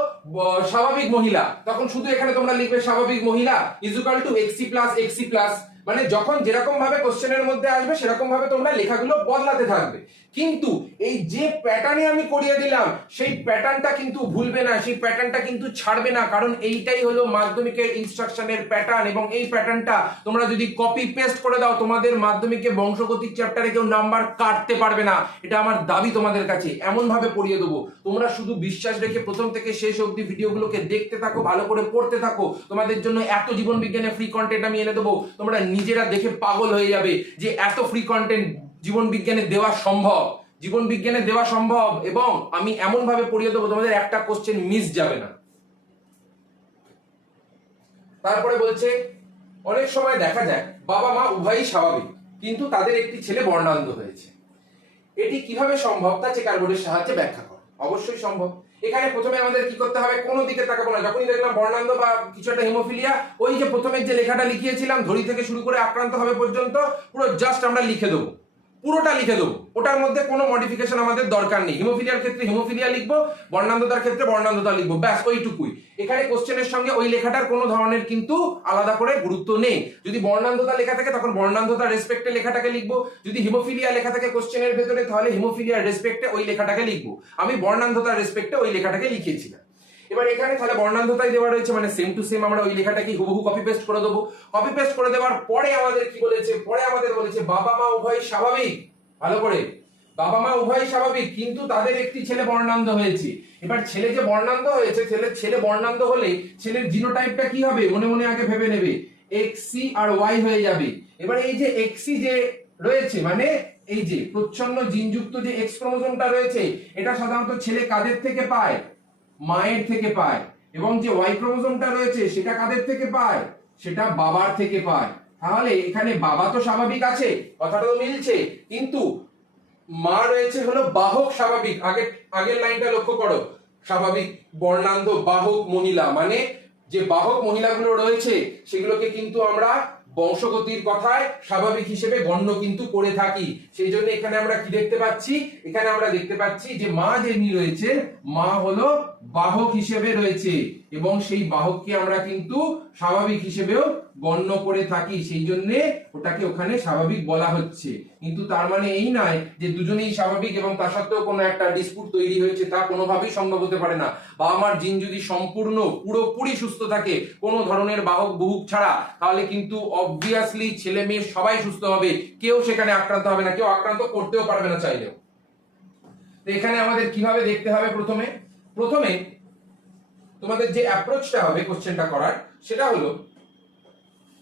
স্বাভাবিক মহিলা, তখন শুধু এখানে তোমরা লিখবে স্বাভাবিক মহিলা is equal two XC plus XC plus. মানে যখন যেরকম ভাবে কোশ্চেনের মধ্যে আসবে সেরকম ভাবে তোমরা লেখাগুলো বদলাতে থাকবে। কিন্তু এই যে প্যাটার্নে আমি করিয়ে দিলাম সেই প্যাটার্নটা কিন্তু ভুলবে না, সেই প্যাটার্নটা কিন্তু ছাড়বে না, কারণ এইটাই হলো মাধ্যমিকের ইনস্ট্রাকশনের প্যাটার্ন। এবং এই প্যাটার্নটা তোমরা যদি কপি পেস্ট করে দাও, তোমাদের মাধ্যমিকে বংশগতির চ্যাপ্টারে কেউ নাম্বার কাটতে পারবে না, এটা আমার দাবি তোমাদের কাছে। এমন ভাবে পড়িয়ে দেবো, তোমরা শুধু বিশ্বাস রেখে প্রথম থেকে শেষ অবধি ভিডিওগুলোকে দেখতে থাকো, ভালো করে পড়তে থাকো। তোমাদের জন্য এত জীবন বিজ্ঞানের ফ্রি কন্টেন্ট আমি এনে দেবো, তোমরা নিজেরা দেখে পাগল হয়ে যাবে যে এত ফ্রি কন্টেন্ট জীবন বিজ্ঞানে দেওয়া সম্ভব, জীবন বিজ্ঞানে দেওয়া সম্ভব। এবং আমি এমন ভাবে পড়িয়ে দেবো তোমাদের একটা কোশ্চেন মিস যাবে না। তারপরে বলছে অনেক সময় দেখা যায় বাবা মা উভয়ই স্বাভাবিক, কিন্তু তাদের একটি ছেলে বর্ণান্ধ হয়েছে। এটি কিভাবে সম্ভব তা চেকার বোর্ডের সাহায্যে ব্যাখ্যা করো। অবশ্যই সম্ভব। এখানে প্রথমে আমাদের কি করতে হবে, কোনো দিকে তাকাবো না। যখনই দেখলাম বর্ণান্ধ বা কিছু একটা হেমোফিলিয়া, ওই যে প্রথমে যে লেখাটা লিখিয়েছিলাম ধরি থেকে শুরু করে আক্রান্ত হবে পর্যন্ত পুরো জাস্ট আমরা লিখে দেবো, পুরোটা লিখে দেবো। ওটার মধ্যে কোনো মডিফিকেশন আমাদের দরকার নেই। হিমোফিলিয়ার ক্ষেত্রে হিমোফিলিয়া লিখবো, বর্ণান্ধতার ক্ষেত্রে বর্ণান্ধতা লিখবো, ব্যাস ওইটুকুই। এখানে কোশ্চেনের সঙ্গে ওই লেখাটার কোনো ধরনের কিন্তু আলাদা করে গুরুত্ব নেই। যদি বর্ণান্ধতা লেখা থাকে তখন বর্ণান্ধতার রেসপেক্টে লেখাটাকে লিখবো, যদি হিমোফিলিয়া লেখা থাকে কোশ্চেনের ভেতরে তাহলে হিমোফিলিয়ার রেসপেক্টে ওই লেখাটাকে লিখবো। আমি বর্ণান্ধতার রেসপেক্টে ওই লেখাটাকে লিখেছিলাম। এবার এখানে তাহলে বর্ণান্ধতাই দেওয়া রয়েছে, মানে সেম টু সেম আমরা ওই লেখাটাকে হুবহু কপি পেস্ট করে দেবো। কপি পেস্ট করে দেওয়ার পরে আমাদের কি বলেছে, পরে আমাদের বলেছে বাবা মা উভয় স্বাভাবিক। ভালো করে, বাবা মা উভয় স্বাভাবিক কিন্তু তাদের একটি ছেলে বর্ণান্ধ হয়েছে। এবার ছেলে যে বর্ণান্ধ হয়েছে, ছেলে বর্ণান্ধ হলে ছেলের জিনোটাইপটা কি হবে মনে মনে আগে ভেবে নেবে, XC আর Y হয়ে যাবে। এবার এই যে XC যে রয়েছে, মানে এই যে প্রচ্ছন্ন জিনযুক্ত যে X ক্রোমোজোমটা রয়েছে, এটা সাধারণত ছেলে কাদের থেকে পায়, মায়ের থেকে পায়। এবং যে Y ক্রোমোজোমটা রয়েছে সেটা কাদের থেকে পায়, সেটা বাবার থেকে পায়। তাহলে এখানে বাবা তো স্বাভাবিক আছে, কথাটা তো মিলছে, কিন্তু মা রয়েছে হলো বাহক স্বাভাবিক। আগের লাইনটা লক্ষ্য করো, স্বাভাবিক বর্ণান্ধ বাহক মহিলা, মানে যে বাহক মহিলাগুলো রয়েছে সেগুলোকে কিন্তু আমরা বংশগতির কথায় স্বাভাবিক হিসেবে গণ্য কিন্তু করে থাকি। সেই জন্য এখানে আমরা কি দেখতে পাচ্ছি, এখানে আমরা দেখতে পাচ্ছি যে মা যিনি রয়েছে, মা হলো বাহক হিসেবে রয়েছে। এবং সেই বাহককে আমরা কিন্তু স্বাভাবিক হিসেবেও গণ্য করে থাকি, সেই জন্য ওটাকে ওখানে স্বাভাবিক বলা হচ্ছে। কিন্তু তার মানে এই নয় যে দুজনেই স্বাভাবিক এবং তা সত্ত্বেও কোনো একটা ডিসপুট তৈরি হয়েছে, তা কোনোভাবেই সম্ভব হতে পারে না। বাবা মার জিন যদি সম্পূর্ণ পুরোপুরি সুস্থ থাকে, কোনো ধরনের বাহক বহুক ছাড়া, তাহলে কিন্তু অবভিয়াসলি ছেলে মেয়ে সবাই সুস্থ হবে, কেউ সেখানে আক্রান্ত হবে না, কেউ আক্রান্ত করতেও পারবে না চাইলেও। তো এখানে আমাদের কিভাবে দেখতে হবে, প্রথমে তোমাদের যে অ্যাপ্রোচটা হবে কোশ্চেনটা করার, সেটা হলো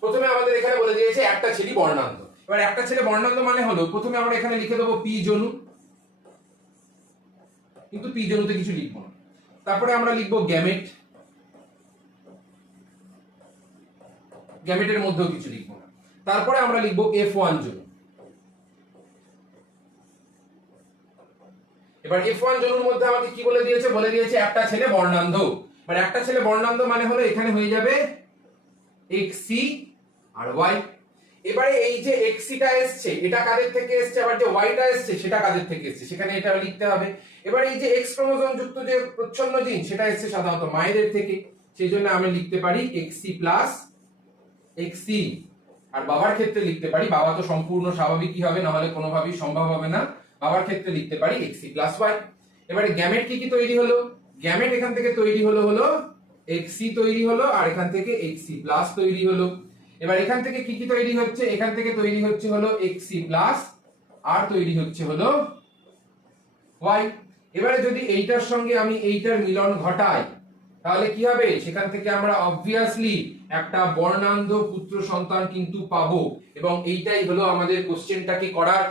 প্রথমে আমাদের এখানে বলে দিয়েছে একটা ছেলে বর্ণান্ধ। এবার একটা ছেলে বর্ণান্ধ মানে হলো, প্রথমে আমরা এখানে লিখে দেবো পি জনু, কিন্তু পি জনুতে কিছু লিখবো না। তারপরে আমরা লিখবো গ্যামেট, গ্যামেটের মধ্যেও কিছু লিখবো না। তারপরে আমরা লিখবো F1 জনু। এবার F1 জনুর মধ্যে আমাকে কি বলে দিয়েছে, বলে দিয়েছে একটা ছেলে বর্ণান্ধ। এবার একটা ছেলে বর্ণান্ধ মানে হলো এখানে হয়ে যাবে XC আর Y। এবারে এই যে XC টা এসছে, এটা কাদের থেকে এসছে, আবার যে Y টা এসছে সেটা কাদের থেকে এসছে, সেখানে এটা লিখতে হবে। এবারে এই যে X ক্রোমোজোম যুক্ত যে প্রচ্ছন্ন জিন, সেটা এসছে সাধারণত মায়েদের থেকে, সেই জন্য আমি লিখতে পারি XC প্লাস XC। আর বাবার ক্ষেত্রে লিখতে পারি, বাবা তো সম্পূর্ণ স্বাভাবিকই হবে, না হলে কোনোভাবেই সম্ভব হবে না, বাবার ক্ষেত্রে লিখতে পারি XC প্লাস Y। এবারে গ্যামেট কি কি তৈরি হলো, গ্যামেট এখান থেকে তৈরি হলো XC তৈরি হলো, আর এখান থেকে XC প্লাস তৈরি হলো। এবার এখান থেকে কি কি তৈরি হচ্ছে, এখান থেকে তৈরি হচ্ছে XC প্লাস, আর তৈরি হচ্ছে Y। এবারে যদি এইটার সঙ্গে আমি এইটার মিলন ঘটাই, তাহলে কি হবে, সেখান থেকে আমরা অবভিয়াসলি একটা বর্ণান্ধ পুত্র সন্তান কিন্তু পাবো। এবং এইটাই হলো আমাদের কোশ্চেনটাকে করার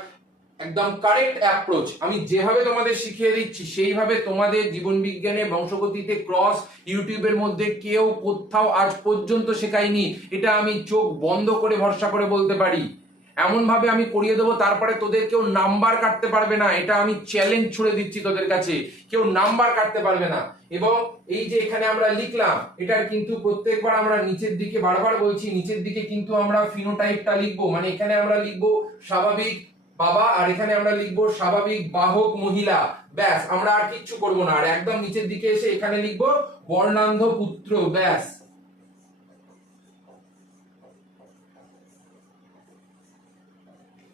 একদম কারেক্ট অ্যাপ্রোচ। আমি যেভাবে তোমাদের শিখিয়ে দিচ্ছি সেইভাবে তোমাদের জীবন বিজ্ঞানে বংশগতিতে ক্রস ইউটিউবের মধ্যে কেউ কোথাও আজ পর্যন্ত শেখায়নি, এটা আমি চোখ বন্ধ করে ভরসা করে বলতে পারি। এমন ভাবে আমি করিয়ে দেবো, তারপরে তোদের কেউ নাম্বার কাটতে পারবে না, এটা আমি চ্যালেঞ্জ ছুড়ে দিচ্ছি তোদের কাছে, কেউ নাম্বার কাটতে পারবে না। এবং এই যে এখানে আমরা লিখলাম, এটার কিন্তু প্রত্যেকবার আমরা নিচের দিকে, বারবার বলছি, নিচের দিকে কিন্তু আমরা ফিনোটাইপটা লিখবো, মানে এখানে আমরা লিখবো স্বাভাবিক বাবা, আর এখানে আমরা লিখবো স্বাভাবিক বাহক মহিলা, ব্যাস, আমরা আর কিচ্ছু করবো না। আর একদম নিচের দিকে এসে এখানে লিখবো বর্ণান্ধ পুত্র, ব্যাস।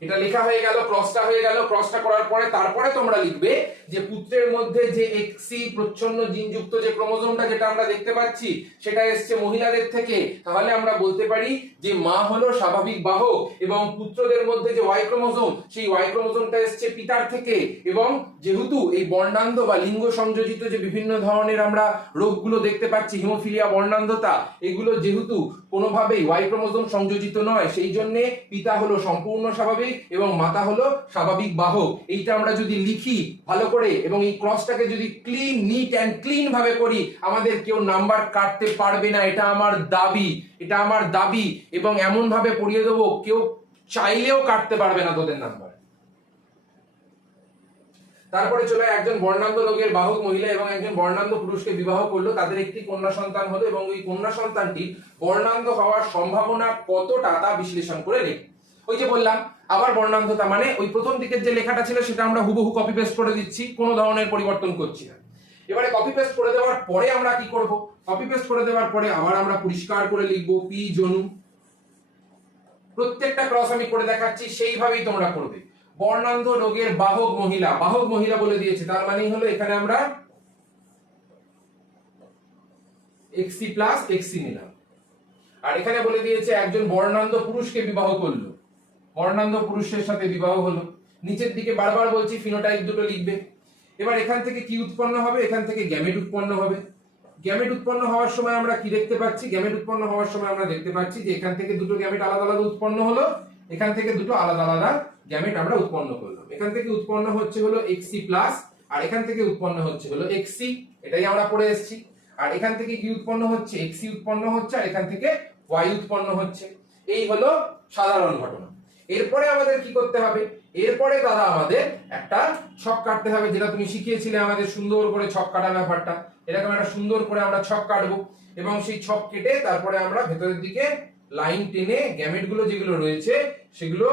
এটা লেখা হয়ে গেল, ক্রসটা হয়ে গেল। ক্রসটা করার পরে তারপরে তোমরা লিখবে যে পুত্রের মধ্যে যে XC প্রচ্ছন্ন জিনযুক্ত যে ক্রোমোজোমটা যেটা আমরা দেখতে পাচ্ছি, সেটা এসছে মহিলাদের থেকে। তাহলে আমরা বলতে পারি যে মা হলো স্বাভাবিক বাহক, এবং পুত্রদের মধ্যে যে Y ক্রোমোজোম, সেই Y ক্রোমোজোমটা এসছে পিতার থেকে। এবং যেহেতু এই বর্ণান্ধ বা লিঙ্গ সংযোজিত যে বিভিন্ন ধরনের আমরা রোগগুলো দেখতে পাচ্ছি, হিমোফিলিয়া, বর্ণান্ধতা, এগুলো যেহেতু কোনোভাবেই Y ক্রোমোজোম সংযোজিত নয়, সেই জন্য পিতা হলো সম্পূর্ণ স্বাভাবিক এবং মাতা হলো স্বাভাবিক বাহক। এইটা আমরা যদি লিখি ভালো করে এবং এই ক্রসটাকে যদি ক্লিন, নিট এন্ড ক্লিন ভাবে করি, আমাদের কেউ নাম্বার কাটতে পারবে না, এটা আমার দাবি, এটা আমার দাবি। এবং এমন ভাবে পড়িয়ে দেবো, কেউ চাইলেও কাটতে পারবে না তোদের নাম্বার। তারপরে চলে একজন বর্ণান্ধ রোগের বাহক মহিলা এবং একজন বর্ণান্ধ পুরুষকে বিবাহ করলো, তাদের একটি কন্যা সন্তান হলো, এবং ওই কন্যা সন্তানটি বর্ণান্ধ হওয়ার সম্ভাবনা কতটা তা বিশ্লেষণ করে লেখ। ওই যে বললাম, আবার বর্ণান্ধতা মানে ওই প্রথম দিকের যে লেখাটা ছিল সেটা আমরা হুবহু কপি পেস্ট করে দিচ্ছি, কোনো ধরনের পরিবর্তন করছি না। এবারে কপি পেস্ট করে দেওয়ার পরে আমরা কি করব, কপি পেস্ট করে দেওয়ার পরে আবার আমরা পরিষ্কার করে লিখবো পি জনু। প্রত্যেকটা ক্রস আমি করে দেখাচ্ছি, সেইভাবেই তোমরা করবে। বর্ণান্ধ রোগের বাহক মহিলা, বাহক মহিলা বলে দিয়েছে, তার মানে হলো এখানে আমরা XC প্লাস XC নিলাম। আর এখানে বলে দিয়েছে একজন বর্ণান্ধ পুরুষকে বিবাহ করলো, বর্ণান্ধ পুরুষের সাথে বিবাহ হলো। নিচের দিকে বারবার বলছি ফিনোটাইপ দুটো লিখবে। এবার এখান থেকে কি উৎপন্ন হবে, এখান থেকে গ্যামেট উৎপন্ন হবে। গ্যামেট উৎপন্ন হওয়ার সময় আমরা কি দেখতে পাচ্ছি, গ্যামেট উৎপন্ন হওয়ার সময় আমরা দেখতে পাচ্ছি যে এখান থেকে দুটো গ্যামেট আলাদা আলাদা উৎপন্ন হলো, এখান থেকে দুটো আলাদা আলাদা গ্যামেট আমরা উৎপন্ন করলাম। এখান থেকে উৎপন্ন হচ্ছে XC প্লাস, আর এখান থেকে উৎপন্ন হচ্ছে XC, এটাই আমরা পড়ে এসেছি। আর এখান থেকে কি উৎপন্ন হচ্ছে, XC উৎপন্ন হচ্ছে, আর এখান থেকে Y উৎপন্ন হচ্ছে। এই হলো সাধারণ ঘটনা। এরপরে আমাদের কি করতে হবে, এরপরে দাদা আমাদের একটা ছক কাটতে হবে, যেটা তুমি শিখিয়েছিলে আমাদের সুন্দর করে ছক কাটা ব্যাপারটা। এরকম একটা সুন্দর করে আমরা ছক কাটবো, এবং সেই ছক কেটে তারপরে আমরা ভেতরের দিকে লাইন টেনে গ্যামেট গুলো যেগুলো রয়েছে সেগুলো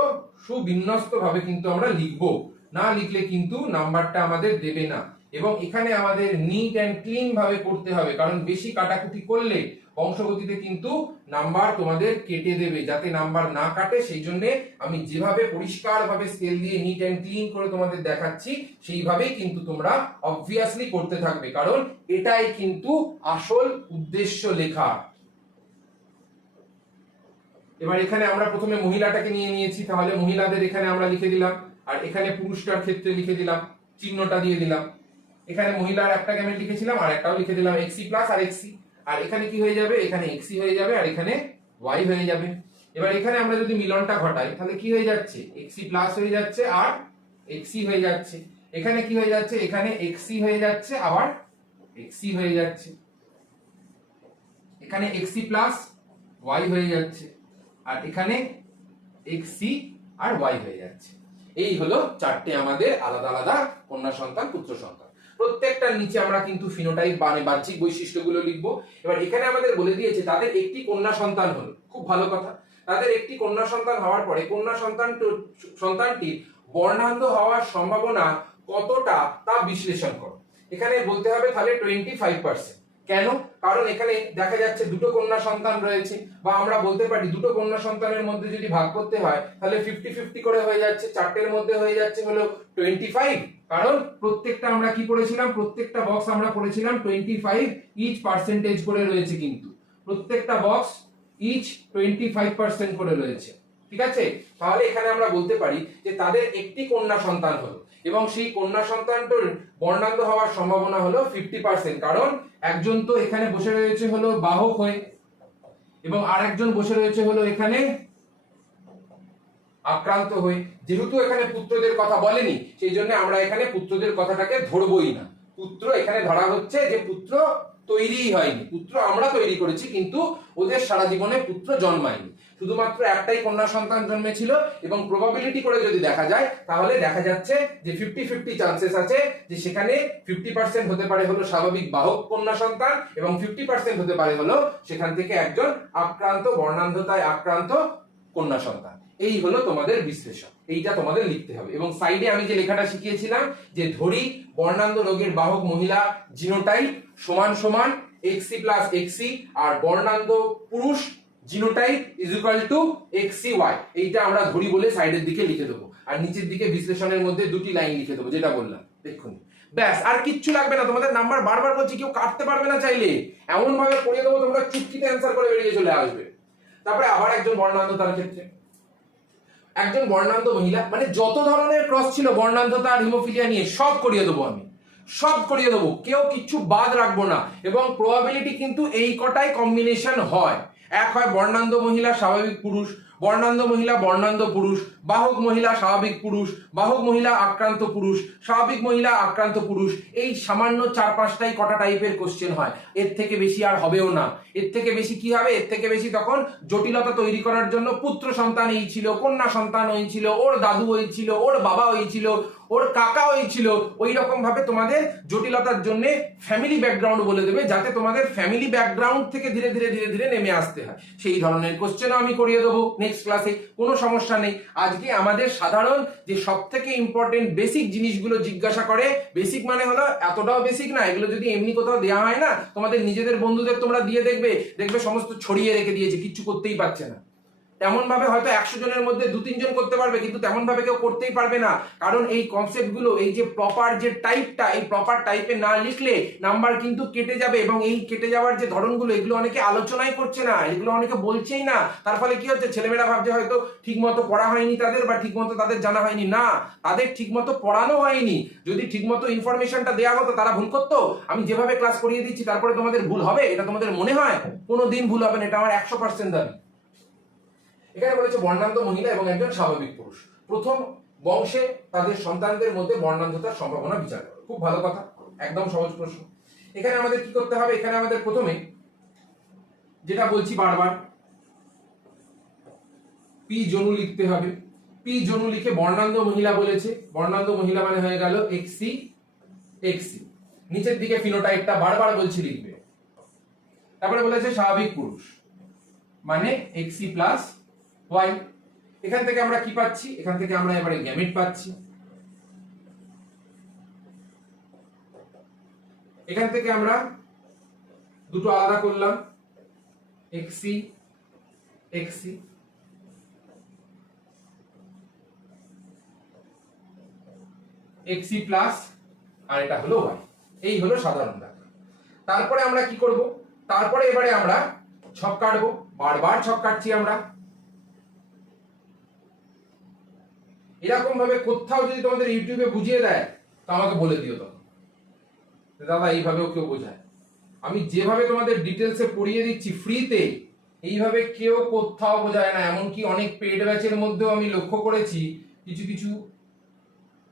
সুবিন্যস্ত ভাবে কিন্তু আমরা লিখবো, না লিখলে কিন্তু নাম্বারটা আমাদের দেবে না। এবং এখানে আমাদের নিট অ্যান্ড ক্লিন ভাবে করতে হবে, কারণ বেশি কাটাকুটি করলে বংশগতিতে কিন্তু নাম্বার তোমাদের কেটে দেবে। যাতে নাম্বার না কাটে সেই জন্য আমি যেভাবে পরিষ্কার ভাবে স্কেল দিয়ে নিট অ্যান্ড ক্লিন করে তোমাদের দেখাচ্ছি সেইভাবেই কিন্তু তোমরা অবভিয়াসলি করতে থাকবে, কারণ এটাই কিন্তু আসল উদ্দেশ্য লেখা। এবার এখানে আমরা প্রথমে মহিলাটাকে নিয়ে নিয়েছি, তাহলে মহিলাদের এখানে আমরা লিখে দিলাম, আর এখানে পুরুষটার ক্ষেত্রে লিখে দিলাম, চিহ্নটা দিয়ে দিলাম। এখানে মহিলার একটা গ্যামেট লিখেছিলাম, আর একটাও লিখে দিলাম এক্সি প্লাস আর এক্সি। আর এখানে কি হয়ে যাবে, এখানে এক্সি হয়ে যাবে আর এখানে ওয়াই হয়ে যাবে। এবার এখানে আমরা যদি মিলনটা ঘটাই তাহলে কি হয়ে যাচ্ছে, এক্সি প্লাস হয়ে যাচ্ছে আর এক্সি হয়ে যাচ্ছে। এখানে কি হয়ে যাচ্ছে, এখানে এক্সি হয়ে যাচ্ছে আবার এক্সি হয়ে যাচ্ছে। এখানে এক্সি প্লাস ওয়াই হয়ে যাচ্ছে, আর এখানে এক্সি আর ওয়াই হয়ে যাচ্ছে। এই হলো চারটে আমাদের আলাদা আলাদা কন্যা সন্তান পুত্র সন্তান। প্রত্যেকটার নিচে আমরা কিন্তু ফিনোটাইপ মানে বাহ্যিক বৈশিষ্ট্যগুলো লিখবো। এবার এখানে আমাদের বলে দিয়েছে তাদের একটি কন্যা সন্তান হলো, খুব ভালো কথা। তাদের একটি কন্যা সন্তান হওয়ার পরে কন্যা সন্তানটির বর্ণান্ধ হওয়ার সম্ভাবনা কতটা তা বিশ্লেষণ করো। এখানে বলতে হবে তাহলে 25%। কেন? কারণ এখানে দেখা যাচ্ছে দুটো কন্যা সন্তান রয়েছে, বা আমরা বলতে পারি দুটো কন্যা সন্তানের মধ্যে যদি ভাগ করতে হয় তাহলে 50-50 করে হয়ে যাচ্ছে, চারটের মধ্যে হয়ে যাচ্ছে হলো 25। কারণ প্রত্যেকটা আমরা কি পড়েছিলাম, প্রত্যেকটা বক্স আমরা পড়েছিলাম 25 ইচ পার্সেন্টেজ করে রয়েছে, কিন্তু প্রত্যেকটা বক্স ইচ 25% করে রয়েছে। ঠিক আছে, তাহলে এখানে আমরা বলতে পারি যে তাদের একটি কন্যা সন্তান হলো, এবং সেই কন্যা সন্তানটির বর্ণান্ধ হওয়ার সম্ভাবনা হলো 50%। কারণ একজন তো এখানে বসে রয়েছে হলো বাহক হয়ে, এবং আরেকজন বসে রয়েছে হলো এখানে আক্রান্ত হয়ে। যেহেতু এখানে পুত্রদের কথা বলেনি সেই জন্য আমরা এখানে পুত্রদের কথাটাকে ধরবই না। পুত্র এখানে ধরা হচ্ছে যে পুত্র তৈরিই হয়নি, পুত্র আমরা তৈরি করেছি কিন্তু ওদের সারা জীবনে পুত্র জন্মায়নি, শুধুমাত্র একটাই কন্যা সন্তান জন্মেছিল। এবং প্রবাবিলিটি করে যদি দেখা যায় তাহলে দেখা যাচ্ছে যে 50-50 চান্সেস আছে যে সেখানে 50% হতে পারে হলো স্বাভাবিক বাহক কন্যা সন্তান, এবং 50% হতে পারে হলো সেখান থেকে একজন আক্রান্ত বর্ণান্ধতায় আক্রান্ত কন্যা সন্তান। এই হলো তোমাদের বিশ্লেষণ, এইটা তোমাদের লিখতে হবে। এবং সাইডে আমি যে লেখাটা শিখিয়েছিলাম যে ধরি বর্ণান্ধ রোগের বাহক মহিলা জিনোটাইপ সমান সমান এক্সি প্লাস এক্সি, আর বর্ণান্ধ পুরুষ genotype is equal to X C Y, এইটা আমরা ধরি বলে সাইডের দিকে লিখে দেবো, আর নিচের দিকে বিশ্লেষণের মধ্যে দুটি লাইন লিখে দেবো যেটা বললাম দেখুন। ব্যাস, আর কিচ্ছু লাগবে না তোমাদের। নাম্বার বারবার বলছি কেউ কাটতে পারবে না, চাইলে এমন ভাবে পড়িয়ে দেবো তোমরা চুটকিতে অ্যান্সার করে বেরিয়ে চলে আসবে। তারপরে আবার একজন বর্ণান্ধতার ক্ষেত্রে একজন বর্ণান্ধ মহিলা, মানে যত ধরনের ক্রস ছিল বর্ণান্ধতা আর হিমোফিলিয়া নিয়ে সব করিয়ে দেবো আমি, সব করিয়ে দেবো, কেউ কিচ্ছু বাদ রাখবো না। এবং প্রবাবিলিটি কিন্তু এই কটাই কম্বিনেশন হয়। এক হয় বর্ণান্ধ মহিলা স্বাভাবিক পুরুষ, বর্ণান্ধ মহিলা বর্ণান্ধ পুরুষ, বাহক মহিলা স্বাভাবিক পুরুষ, বাহক মহিলা আক্রান্ত পুরুষ, স্বাভাবিক মহিলা আক্রান্ত পুরুষ। এই সামান্য 4-5টাই কটা টাইপের কোশ্চেন হয়, এর থেকে বেশি আর হবেও না। এর থেকে বেশি কি হবে, এর থেকে বেশি তখন জটিলতা তৈরি করার জন্য পুত্র সন্তান এই ছিল, কন্যা সন্তান ওই ছিল, ওর দাদু ওই ছিল, ওর বাবা ওই ছিল, ওর কাকা ওই ছিল, ওই রকম ভাবে তোমাদের জটিলতার জন্য ফ্যামিলি ব্যাকগ্রাউন্ড বলে দেবে, যাতে তোমাদের ফ্যামিলি ব্যাকগ্রাউন্ড থেকে ধীরে ধীরে ধীরে ধীরে নেমে আসতে হয়। সেই ধরনের কোশ্চেনও আমি করিয়ে দেবো নেক্সট ক্লাসে, কোনো সমস্যা নেই। আজকে আমাদের সাধারণ যে সব থেকে ইম্পর্টেন্ট বেসিক জিনিসগুলো জিজ্ঞাসা করে, বেসিক মানে হলো এতটাও বেসিক না, এগুলো যদি এমনি কোথাও দেওয়া হয় না, তোমাদের নিজেদের বন্ধুদের তোমরা দিয়ে দেখবে সমস্ত ছড়িয়ে রেখে দিয়েছে, কিচ্ছু করতেই পারছে না। তেমন ভাবে হয়তো 100 জনের মধ্যে 2-3 জন করতে পারবে, কিন্তু তেমন ভাবে কেউ করতেই পারবে না। কারণ এই কনসেপ্টগুলো, এই যে প্রপার যে টাইপটা, এই প্রপার টাইপে না লিখলে নাম্বার কিন্তু কেটে যাবে। এবং এই কেটে যাওয়ার যে ধরনগুলো, এগুলো অনেকে আলোচনাই করছে না, এগুলো অনেকে বলছেই না। তার ফলে কি হচ্ছে, ছেলেমেয়েরা ভাবছে হয়তো ঠিকমতো পড়া হয়নি তাদের, বা ঠিকমতো তাদের জানা হয়নি। না, তাদের ঠিকমতো পড়ানো হয়নি। যদি ঠিকমতো ইনফরমেশনটা দেওয়া হতো তারা ভুল করতো? আমি যেভাবে ক্লাস করিয়ে দিচ্ছি তারপরে তোমাদের ভুল হবে এটা তোমাদের মনে হয়? কোনোদিন ভুল হবে না, এটা আমার 100% দাবি। এখানে বলেছে বর্ণান্ধ মহিলা এবং একজন স্বাভাবিক পুরুষ, প্রথম বংশে তাদের সন্তানদের মধ্যে বর্ণান্ধতার সম্ভাবনা বিচার করো। খুব ভালো কথা, একদম সহজ প্রশ্ন। এখানে আমাদের কি করতে হবে, এখানে আমাদের প্রথমে যেটা বলছি বারবার, পি জনু লিখতে হবে। পি জনু লিখে বর্ণান্ধ মহিলা বলেছে, বর্ণান্ধ মহিলা মানে হয়ে গেল এক্সি এক্সি। নিচের দিকে ফিনোটাইপটা বারবার বলছি লিখবে। তারপরে বলেছে স্বাভাবিক পুরুষ মানে এক্সি প্লাস ওয়াই। এখান থেকে আমরা কি পাচ্ছি, এখান থেকে আমরা এবারে গ্যামেট পাচ্ছি। এখান থেকে আমরা দুটো আলাদা করলাম, এক্সি এক্সি, এক্সি প্লাস আর এটা হলো ওয়াই। এই হলো সাধারণ ব্যাখ্যা। তারপরে আমরা কি করব, তারপরে এবারে আমরা ছক কাটবো, বারবার ছক কাটছি আমরা। এরকম ভাবে কোথাও যদি তোমাদের ইউটিউবে বুঝিয়ে দেয় তো আমাকে বলে দিও, তখন দাদা এইভাবেও কেউ বোঝায়। আমি যেভাবে তোমাদের ডিটেলসে পড়িয়ে দিচ্ছি ফ্রিতে, এইভাবে কেউ কোথাও বোঝায় না। এমনকি অনেক পেড ব্যাচের মধ্যেও আমি লক্ষ্য করেছি কিছু কিছু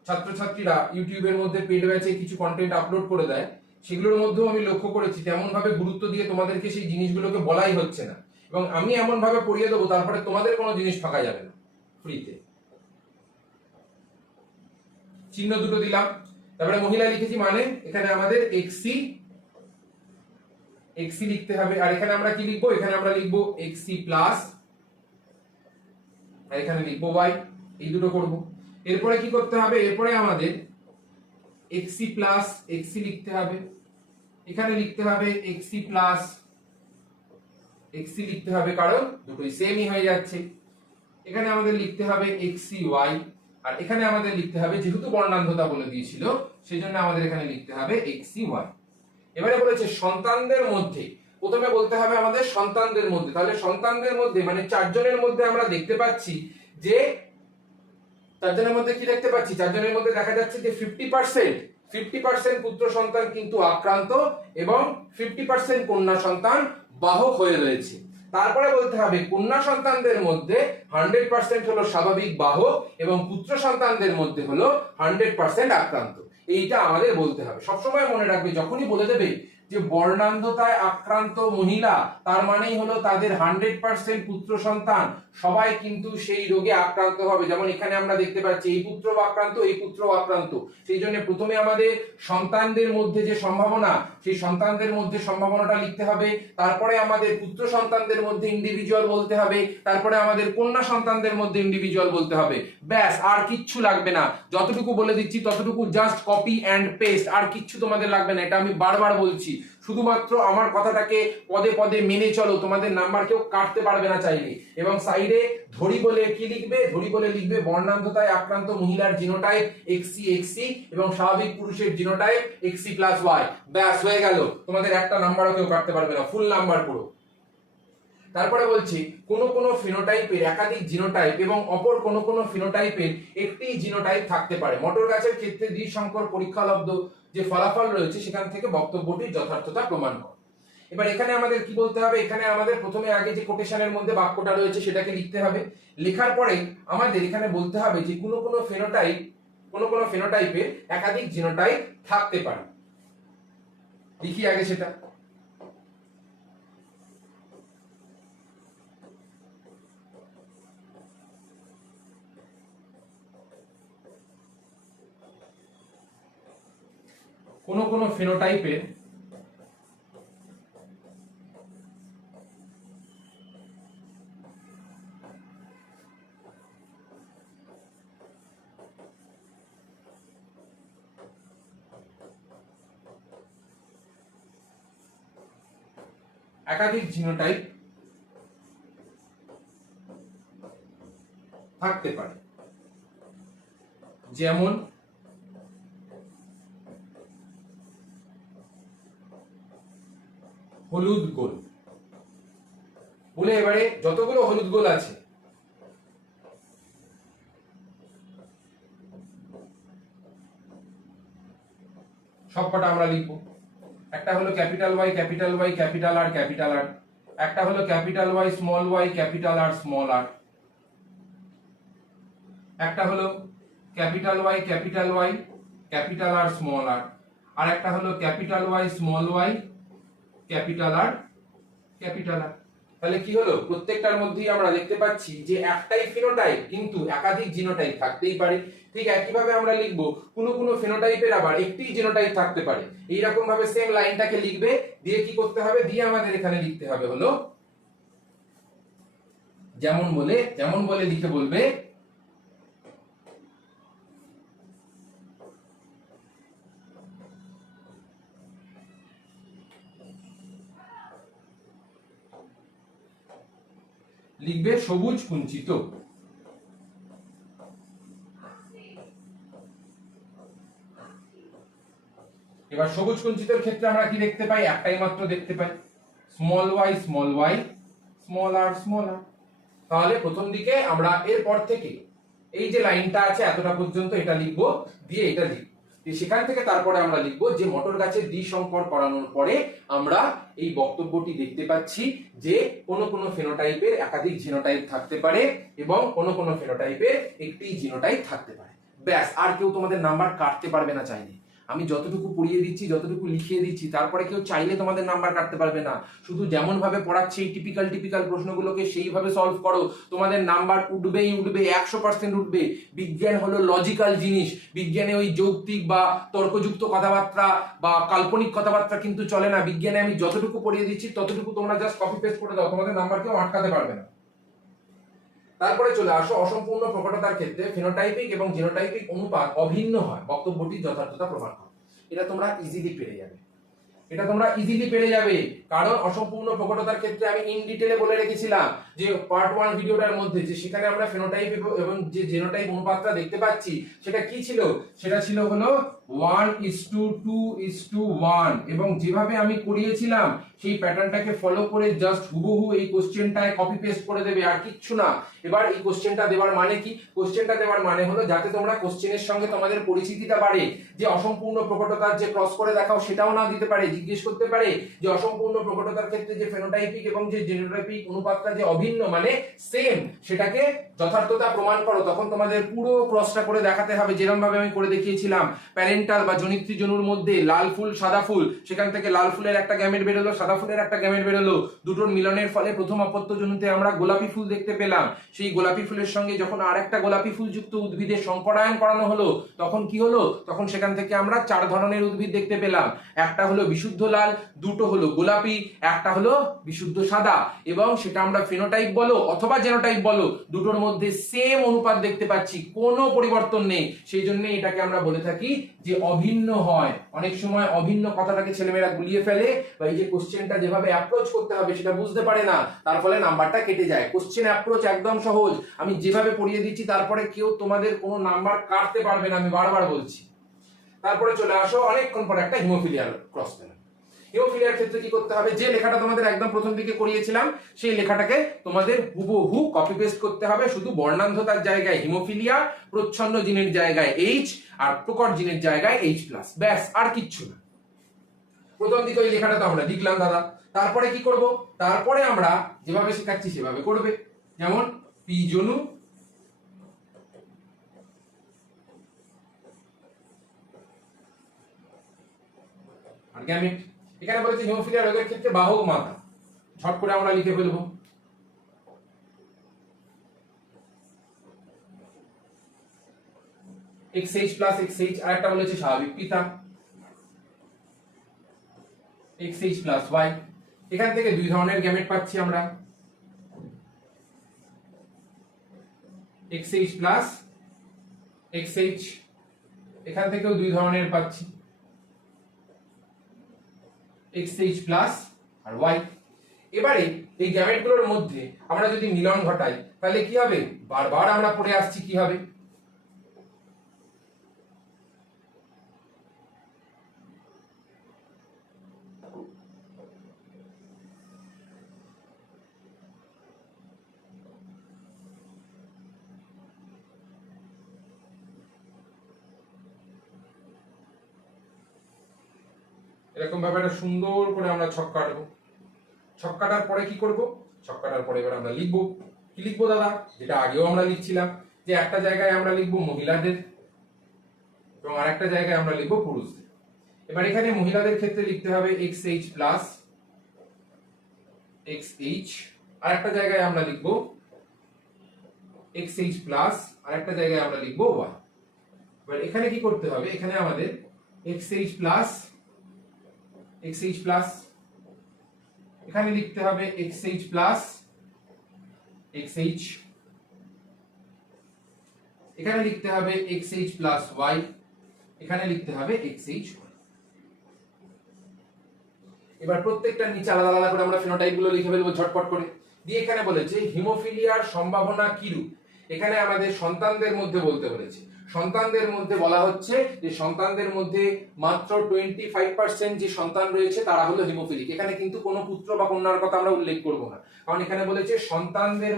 ছাত্রছাত্রীরা ইউটিউবের মধ্যে পেড ব্যাচে কিছু কন্টেন্ট আপলোড করে দেয়, সেগুলোর মধ্যেও আমি লক্ষ্য করেছি তেমন ভাবে গুরুত্ব দিয়ে তোমাদেরকে সেই জিনিসগুলোকে বলাই হচ্ছে না। এবং আমি এমন ভাবে পড়িয়ে দেবো তারপরে তোমাদের কোনো জিনিস ফাঁকা যাবে না ফ্রিতে। চিহ্ন দুটো দিলাম, তারপরে মহিলা লিখেছি, মানে এখানে আমাদের এক্সি এক্সি লিখতে হবে। আর এখানে আমরা কি লিখবো, এখানে আমরা লিখবো এক্সি প্লাস, আর এখানে লিখবো ওয়াই। এই দুটো করব। এরপরে কি করতে হবে, এরপরে আমাদের এক্সি প্লাস এক্সি লিখতে হবে, এখানে লিখতে হবে এক্সি প্লাস এক্সি লিখতে হবে, কারণ দুটোই সেমই হয়ে যাচ্ছে। এখানে আমাদের লিখতে হবে এক্সি ওয়াই, আর এখানে আমাদের লিখতে হবে, যেহেতু বর্ণান্ধতা বলে দিয়েছিল সেই জন্য আমাদের এখানে লিখতে হবে এক্সি ওয়াই। এবারে বলেছে সন্তানদের মধ্যে, প্রথমে বলতে হবে আমাদের সন্তানদের মধ্যে। তাহলে সন্তানদের মধ্যে মানে চারজনের মধ্যে আমরা দেখতে পাচ্ছি যে, চারজনের মধ্যে কি দেখতে পাচ্ছি, চারজনের মধ্যে দেখা যাচ্ছে যে 50% পুত্র সন্তান কিন্তু আক্রান্ত এবং 50% কন্যা সন্তান বাহক হয়ে রয়েছে। তারপরে বলতে হবে কন্যা সন্তানদের মধ্যে 100% হলো স্বাভাবিক বাহক এবং পুত্র সন্তানদের মধ্যে হলো 100% আক্রান্ত। এইটা আমাদের বলতে হবে। সবসময় মনে রাখবে, যখনই বলে দেবে যে বর্ণান্ধতায় আক্রান্ত মহিলা, তার মানেই হলো তাদের 100% পুত্র সন্তান সবাই কিন্তু সেই রোগে আক্রান্ত হবে। যেমন এখানে আমরা দেখতে পাচ্ছি এই পুত্র আক্রান্ত, এই পুত্র আক্রান্ত। সেই জন্য প্রথমে আমাদের সন্তানদের মধ্যে যে সম্ভাবনা, সেই সন্তানদের মধ্যে সম্ভাবনাটা লিখতে হবে। তারপরে আমাদের পুত্র সন্তানদের মধ্যে ইন্ডিভিজুয়াল বলতে হবে। তারপরে আমাদের কন্যা সন্তানদের মধ্যে ইন্ডিভিজুয়াল বলতে হবে। ব্যাস, আর কিচ্ছু লাগবে না। যতটুকু বলে দিচ্ছি ততটুকু জাস্ট কপি অ্যান্ড পেস্ট, আর কিচ্ছু তোমাদের লাগবে না। এটা আমি বারবার বলছি, শুধুমাত্র আমার কথাটাকে পদে পদে মেনে চলো। তোমাদের নাম্বার কেউ কাটতে পারবে না চাইলে। এবং সাইডে ধরি বলে কি লিখবে, ধরি বলে লিখবে বর্ণান্ধতায় আক্রান্ত মহিলার জিনোটাইপ এক্সি এক্সি এবং স্বাভাবিক পুরুষের জিনোটাইপ এক্সি প্লাস ওয়াই। ব্যাস, হয়ে গেল। তোমাদের একটা নাম্বারও কেউ কাটতে পারবে না, ফুল নাম্বার পুরো। তারপরে বলছি কোন কোন ফিনোটাইপের একাধিক জিনোটাইপ এবং অপর কোন কোন ফিনোটাইপের একটি জিনোটাইপ থাকতে পারে। মটর গাছের ক্ষেত্রে দ্বিসংকর পরীক্ষালব্ধ যে ফলাফল রয়েছে সেখান থেকে বক্তব্যটির যথার্থতা প্রমাণ করে। এবার এখানে আমাদের কি বলতে হবে, এখানে আমাদের প্রথমে আগে যে কোটেশনের মধ্যে বাক্যটা রয়েছে সেটাকে লিখতে হবে। লেখার পরে আমাদের এখানে বলতে হবে যে কোন কোন ফিনোটাইপের একাধিক জিনোটাইপ থাকতে পারে। লিখি আগে সেটা। কোন কোন ফিনোটাইপের একাধিক জিনোটাইপ থাকতে পারে। যেমন হলুদ গোল বলে, এবারে যতগুলো হলুদ গোল আছে সবকটা আমরা লিখবো। একটা হলো capital Y capital Y capital R capital R, একটা হলো capital Y small Y capital R small R, একটা হলো capital Y capital R small R একটা হলো capital Y small Y capital R capital R. তাহলে কি হলো, প্রত্যেকটার মধ্যেই আমরা দেখতে পাচ্ছি যে একটাই ফিনোটাইপ কিন্তু একাধিক জিনোটাইপ থাকতেই পারে। ঠিক একইভাবে আমরা লিখবো কোন কোন ফিনোটাইপের আবার একটি জিনোটাইপ থাকতে পারে। এইরকম ভাবে সেম লাইনটাকে লিখবে, দিয়ে কি করতে হবে, দিয়ে আমাদের এখানে লিখতে হবে হলো যেমন বলে লিখে বলবে লিখবে সবুজ কুঞ্চিত। এবার সবুজ কুঞ্চিতের ক্ষেত্রে আমরা কি দেখতে পাই? একটাই মাত্র দেখতে পাই, স্মল ওয়াই স্মল আর স্মল আর। তাহলে প্রথম দিকে আমরা এরপর থেকে এই যে লাইনটা আছে এতটা পর্যন্ত এটা লিখবো, দিয়ে এটা লিখবো, সেখান থেকে তারপরে আমরা লিখবো যে মটর গাছের দ্বিসংকর করানোর পরে আমরা এই বক্তব্যটি দেখতে পাচ্ছি যে কোন কোন ফেনোটাইপের একাধিক জিনোটাইপ থাকতে পারে এবং কোন কোন ফেনোটাইপের একটি জিনোটাইপ থাকতে পারে। ব্যাস, আর কেউ তোমাদের নাম্বার কাটতে পারবে না চাইলে। আমি যতটুকু পড়িয়ে দিচ্ছি, যতটুকু লিখিয়ে দিচ্ছি, তারপরে কেউ চাইলে তোমাদের নাম্বার কাটতে পারবে না। শুধু যেমন ভাবে পড়াচ্ছি এই টিপিক্যাল প্রশ্নগুলোকে সেইভাবে সলভ করো, তোমাদের নাম্বার উঠবেই উঠবে, 100% উঠবে। বিজ্ঞান হলো লজিক্যাল জিনিস, বিজ্ঞানে ওই যৌক্তিক বা তর্কযুক্ত কথাবার্তা বা কাল্পনিক কথাবার্তা কিন্তু চলে না। বিজ্ঞানে আমি যতটুকু পড়িয়ে দিচ্ছি ততটুকু তোমরা জাস্ট কপি পেস্ট করে দাও, তোমাদের নাম্বার কেউ আটকাতে পারবে না। তারপরে চলে আসো অসম্পূর্ণ প্রকটতার ক্ষেত্রে ফিনোটাইপিক এবং জিনোটাইপিক অনুপাত অভিন্ন হয়, বক্তব্যটির যথার্থতা প্রমাণ করে। এটা তোমরা ইজিলি পেরে যাবে, কারণ অসম্পূর্ণ প্রকটতার ক্ষেত্রে আমি ইন ডিটেইলে বলে রেখেছিলাম যে পার্ট 1 ভিডিওটার মধ্যে যে সেখানে আমরা ফিনোটাইপ এবং যে জিনোটাইপ অনুপাতটা দেখতে পাচ্ছি সেটা কি ছিল? সেটা ছিল হলো 1:2:1, এবং যেভাবে আমি করিয়েছিলাম সেই প্যাটার্নটাকে ফলো করে জাস্ট হুবহু এই কোশ্চেনটায় কপি পেস্ট করে দেবে, আর কিচ্ছু না। এবার এই কোশ্চেনটা দেওয়ার মানে কি? কোশ্চেনটা দেওয়ার মানে হলো যাতে তোমরা কোশ্চেনের সঙ্গে তোমাদের পরিচিতিটা বাড়ে, যে অসম্পূর্ণ প্রকটতার যে ক্রস করে দেখাও সেটাও না দিতে পারে, জিজ্ঞেস করতে পারে যে অসম্পূর্ণ প্রকটতার ক্ষেত্রে যে ফেনোটাইপিক এবং যে জিনোটাইপিক অনুপাতটা যে অভিন্ন মানে সেম, সেটাকে যথার্থতা প্রমাণ করো। তখন তোমাদের পুরো ক্রসটা করে দেখাতে হবে, যেরকম ভাবে আমি করে দেখিয়েছিলাম। প্যারেন্টাল বা জনিত্রী জনুর মধ্যে লাল ফুল সাদা ফুল, সেখান থেকে লাল ফুলের একটা গ্যামেট বেরোলো, সাদা ফুলের একটা গ্যামেট বেরোলো, দুটোর মিলনের ফলে প্রথম অপত্য জনুতে আমরা গোলাপি ফুল দেখতে পেলাম। সেই গোলাপি ফুলের সঙ্গে যখন আর একটা গোলাপি ফুল যুক্ত উদ্ভিদের সংকরায়ন করানো হলো তখন কি হলো? তখন সেখান থেকে আমরা 4 ধরনের উদ্ভিদ দেখতে পেলাম। একটা হলো বিশুদ্ধ লাল, দুটো হলো গোলাপি, একটা হলো বিশুদ্ধ সাদা, এবং সেটা আমরা ফিনোটাইপ বলো অথবা জেনোটাইপ বলো, দুটোর মধ্যে সেম অনুপাত দেখতে পাচ্ছি, কোনো পরিবর্তন নেই। সেই জন্য এটাকে আমরা বলে থাকি যে অভিন্ন হয়। অনেক সময় অভিন্ন কথাটাকে ছেলেমেয়েরা গুলিয়ে ফেলে, বা এই যে কোশ্চেনটা যেভাবে অ্যাপ্রোচ করতে হবে সেটা বুঝতে পারে না, তার ফলে নাম্বারটা কেটে যায়। কোশ্চেন অ্যাপ্রোচ একদম সহজ, আমি যেভাবে পড়িয়ে দিচ্ছি তারপরে কেউ তোমাদের কোনো নাম্বার কাটতে পারবে না, আমি বারবার বলছি। তারপরে চলে আসো অনেকক্ষণ পরে একটা হিমোফিলিয়ার ক্রস পেলাম। হিমোফিলিয়ার ক্ষেত্রে কি করতে হবে? যে লেখাটা তোমাদের একদম প্রথম দিকে করিয়েছিলাম সেই লেখাটাকে তোমাদের হুবহু কপি পেস্ট করতে হবে, শুধু বর্ণান্ধতার জায়গায় হিমোফিলিয়া, প্রচ্ছন্ন জিনের জায়গায় এইচ, আর প্রকট জিনের জায়গায় H+, ব্যাস, আর কিচ্ছু না। প্রথম দিকে ওই লেখাটা তো আমরা লিখলাম দাদা। তারপরে কি করব? তারপরে আমরা যেভাবে শেখাচ্ছি সেভাবে করবে। যেমন পি জনু, আর গ্যামেট। এখানে বলেছে হিমোফিলিয়া রোগের ক্ষেত্রে বাহক মাতা, ঝট করে আমরা লিখে ফেলবো। XH প্লাস XH, আর একটা বলেছে স্বাভাবিক পিতা, XH প্লাস Y। এখান থেকে দুই ধরনের গ্যামেট পাচ্ছি আমরা, XH প্লাস XH, এখান থেকেও দুই ধরনের পাচ্ছি, XH প্লাস আর Y। এবারে এই গ্যামেটগুলোর মধ্যে আমরা যদি মিলন ঘটাই তাহলে কি হবে? বারবার আমরা পড়ে আসছি কি হবে? এরকম ভাবে একটা সুন্দর করে আমরা ছক কাটবো। ছক কাটার পরে কি করব? ছক কাটার পরে এবার আমরা লিখবো। কি লিখবো দাদা? যেটা আগেও আমরা লিখছিলাম, যে একটা জায়গায় আমরা লিখবো মহিলাদের এবং আরেকটা জায়গায় আমরা লিখবো পুরুষদের। এবার এখানে মহিলাদের ক্ষেত্রে লিখতে হবে XH প্লাস XH, আর একটা জায়গায় আমরা লিখবো XH প্লাস, আর একটা জায়গায় আমরা লিখবো Y। এবার এখানে কি করতে হবে? এখানে আমাদের XH প্লাস XH প্লাস, এখানে লিখতে হবে XH প্লাস XH, এখানে লিখতে হবে XH প্লাস Y, এখানে লিখতে হবে XH। এবার প্রত্যেকটা নিচে আলাদা আলাদা করে আমরা ফিনোটাইপ গুলো লিখে ফেলবো ঝটপট করে। দিয়ে এখানে বলেছে হিমোফিলিয়ার সম্ভাবনা কিরূপ। এখানে আমাদের সন্তানদের মধ্যে বলতে বলেছে। সন্তানদের মধ্যে বলা হচ্ছে যে সন্তানদের মধ্যে মাত্র 25% যে সন্তান রয়েছে তারা হলো হিমোফিলিক। এখানে কিন্তু কোনো পুত্র বা কন্যার কথা আমরা উল্লেখ করব না, কারণ এখানে বলেছে সন্তানদের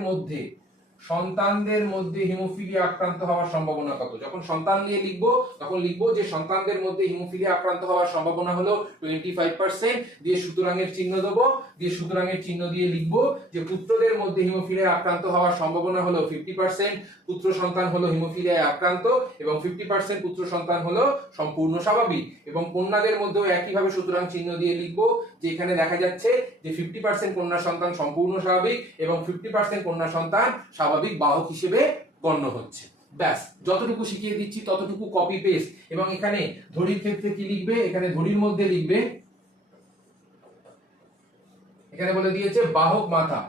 মধ্যে হিমোফিলিয়া আক্রান্ত হওয়ার সম্ভাবনা কত। যখন সন্তান নিয়ে লিখবো তখন লিখবো যে সন্তানদের মধ্যে হিমোফিলিয়া আক্রান্ত হওয়ার সম্ভাবনা হলো 25%, দিয়ে সুতরাংয়ের চিহ্ন দেবো, দিয়ে সুতরাংয়ের চিহ্ন দিয়ে লিখবো যে পুত্রদের মধ্যে হিমোফিলিয়া আক্রান্ত হওয়ার সম্ভাবনা হলো 50%, পুত্র সন্তান হলো হিমোফিলিয়ায় আক্রান্ত এবং 50% পুত্র সন্তান হলো সম্পূর্ণ স্বাভাবিক। এবং কন্যাদের মধ্যেও একইভাবে সুতরাং চিহ্ন দিয়ে লিখবো যে এখানে দেখা যাচ্ছে যে 50% কন্যা সন্তান সম্পূর্ণ স্বাভাবিক এবং 50% কন্যা সন্তান স্বাভাবিক বাহক হিসেবে গণ্য হচ্ছে। ব্যাস, যতটুকু শিখিয়ে দিচ্ছি ততটুকু কপি পেস্ট। এবং এখানে ধড়ির ক্ষেত্রে কি লিখবে, এখানে ধড়ির মধ্যে লিখবে, এখানে বলে দিয়েছে বাহক মাথা।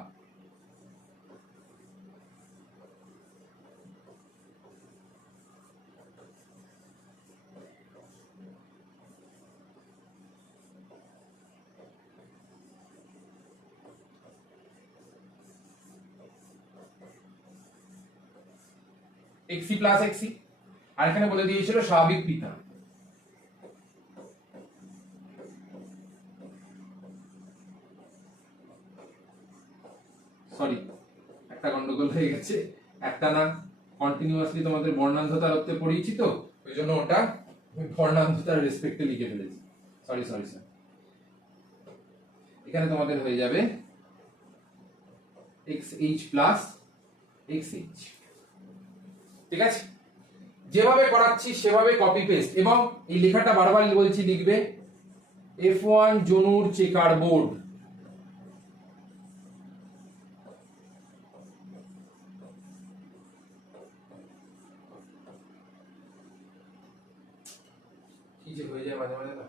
XC প্লাস XC, আর এখানে বলে দিয়েছিল স্বাভাবিক পিতা। সরি, একটা গন্ডগোল হয়ে গেছে, একটা না কন্টিনিউয়াসলি তোমাদের বর্ণান্ধতার অর্থে পড়িয়েছি তো ওই জন্য ওটা বর্ণান্ধতার রেসপেক্টে লিখে ফেলেছি। Sorry sir. এখানে তোমাদের হয়ে যাবে XH প্লাস XH। ঠিক আছে, যেভাবে করাচ্ছি সেভাবে কপি পেস্ট। এবং এই লেখাটা বারবার বলছি লিখবে F1 জনুর চেকার বোর্ড। কি যে হয়ে যায় মাঝে মাঝে না।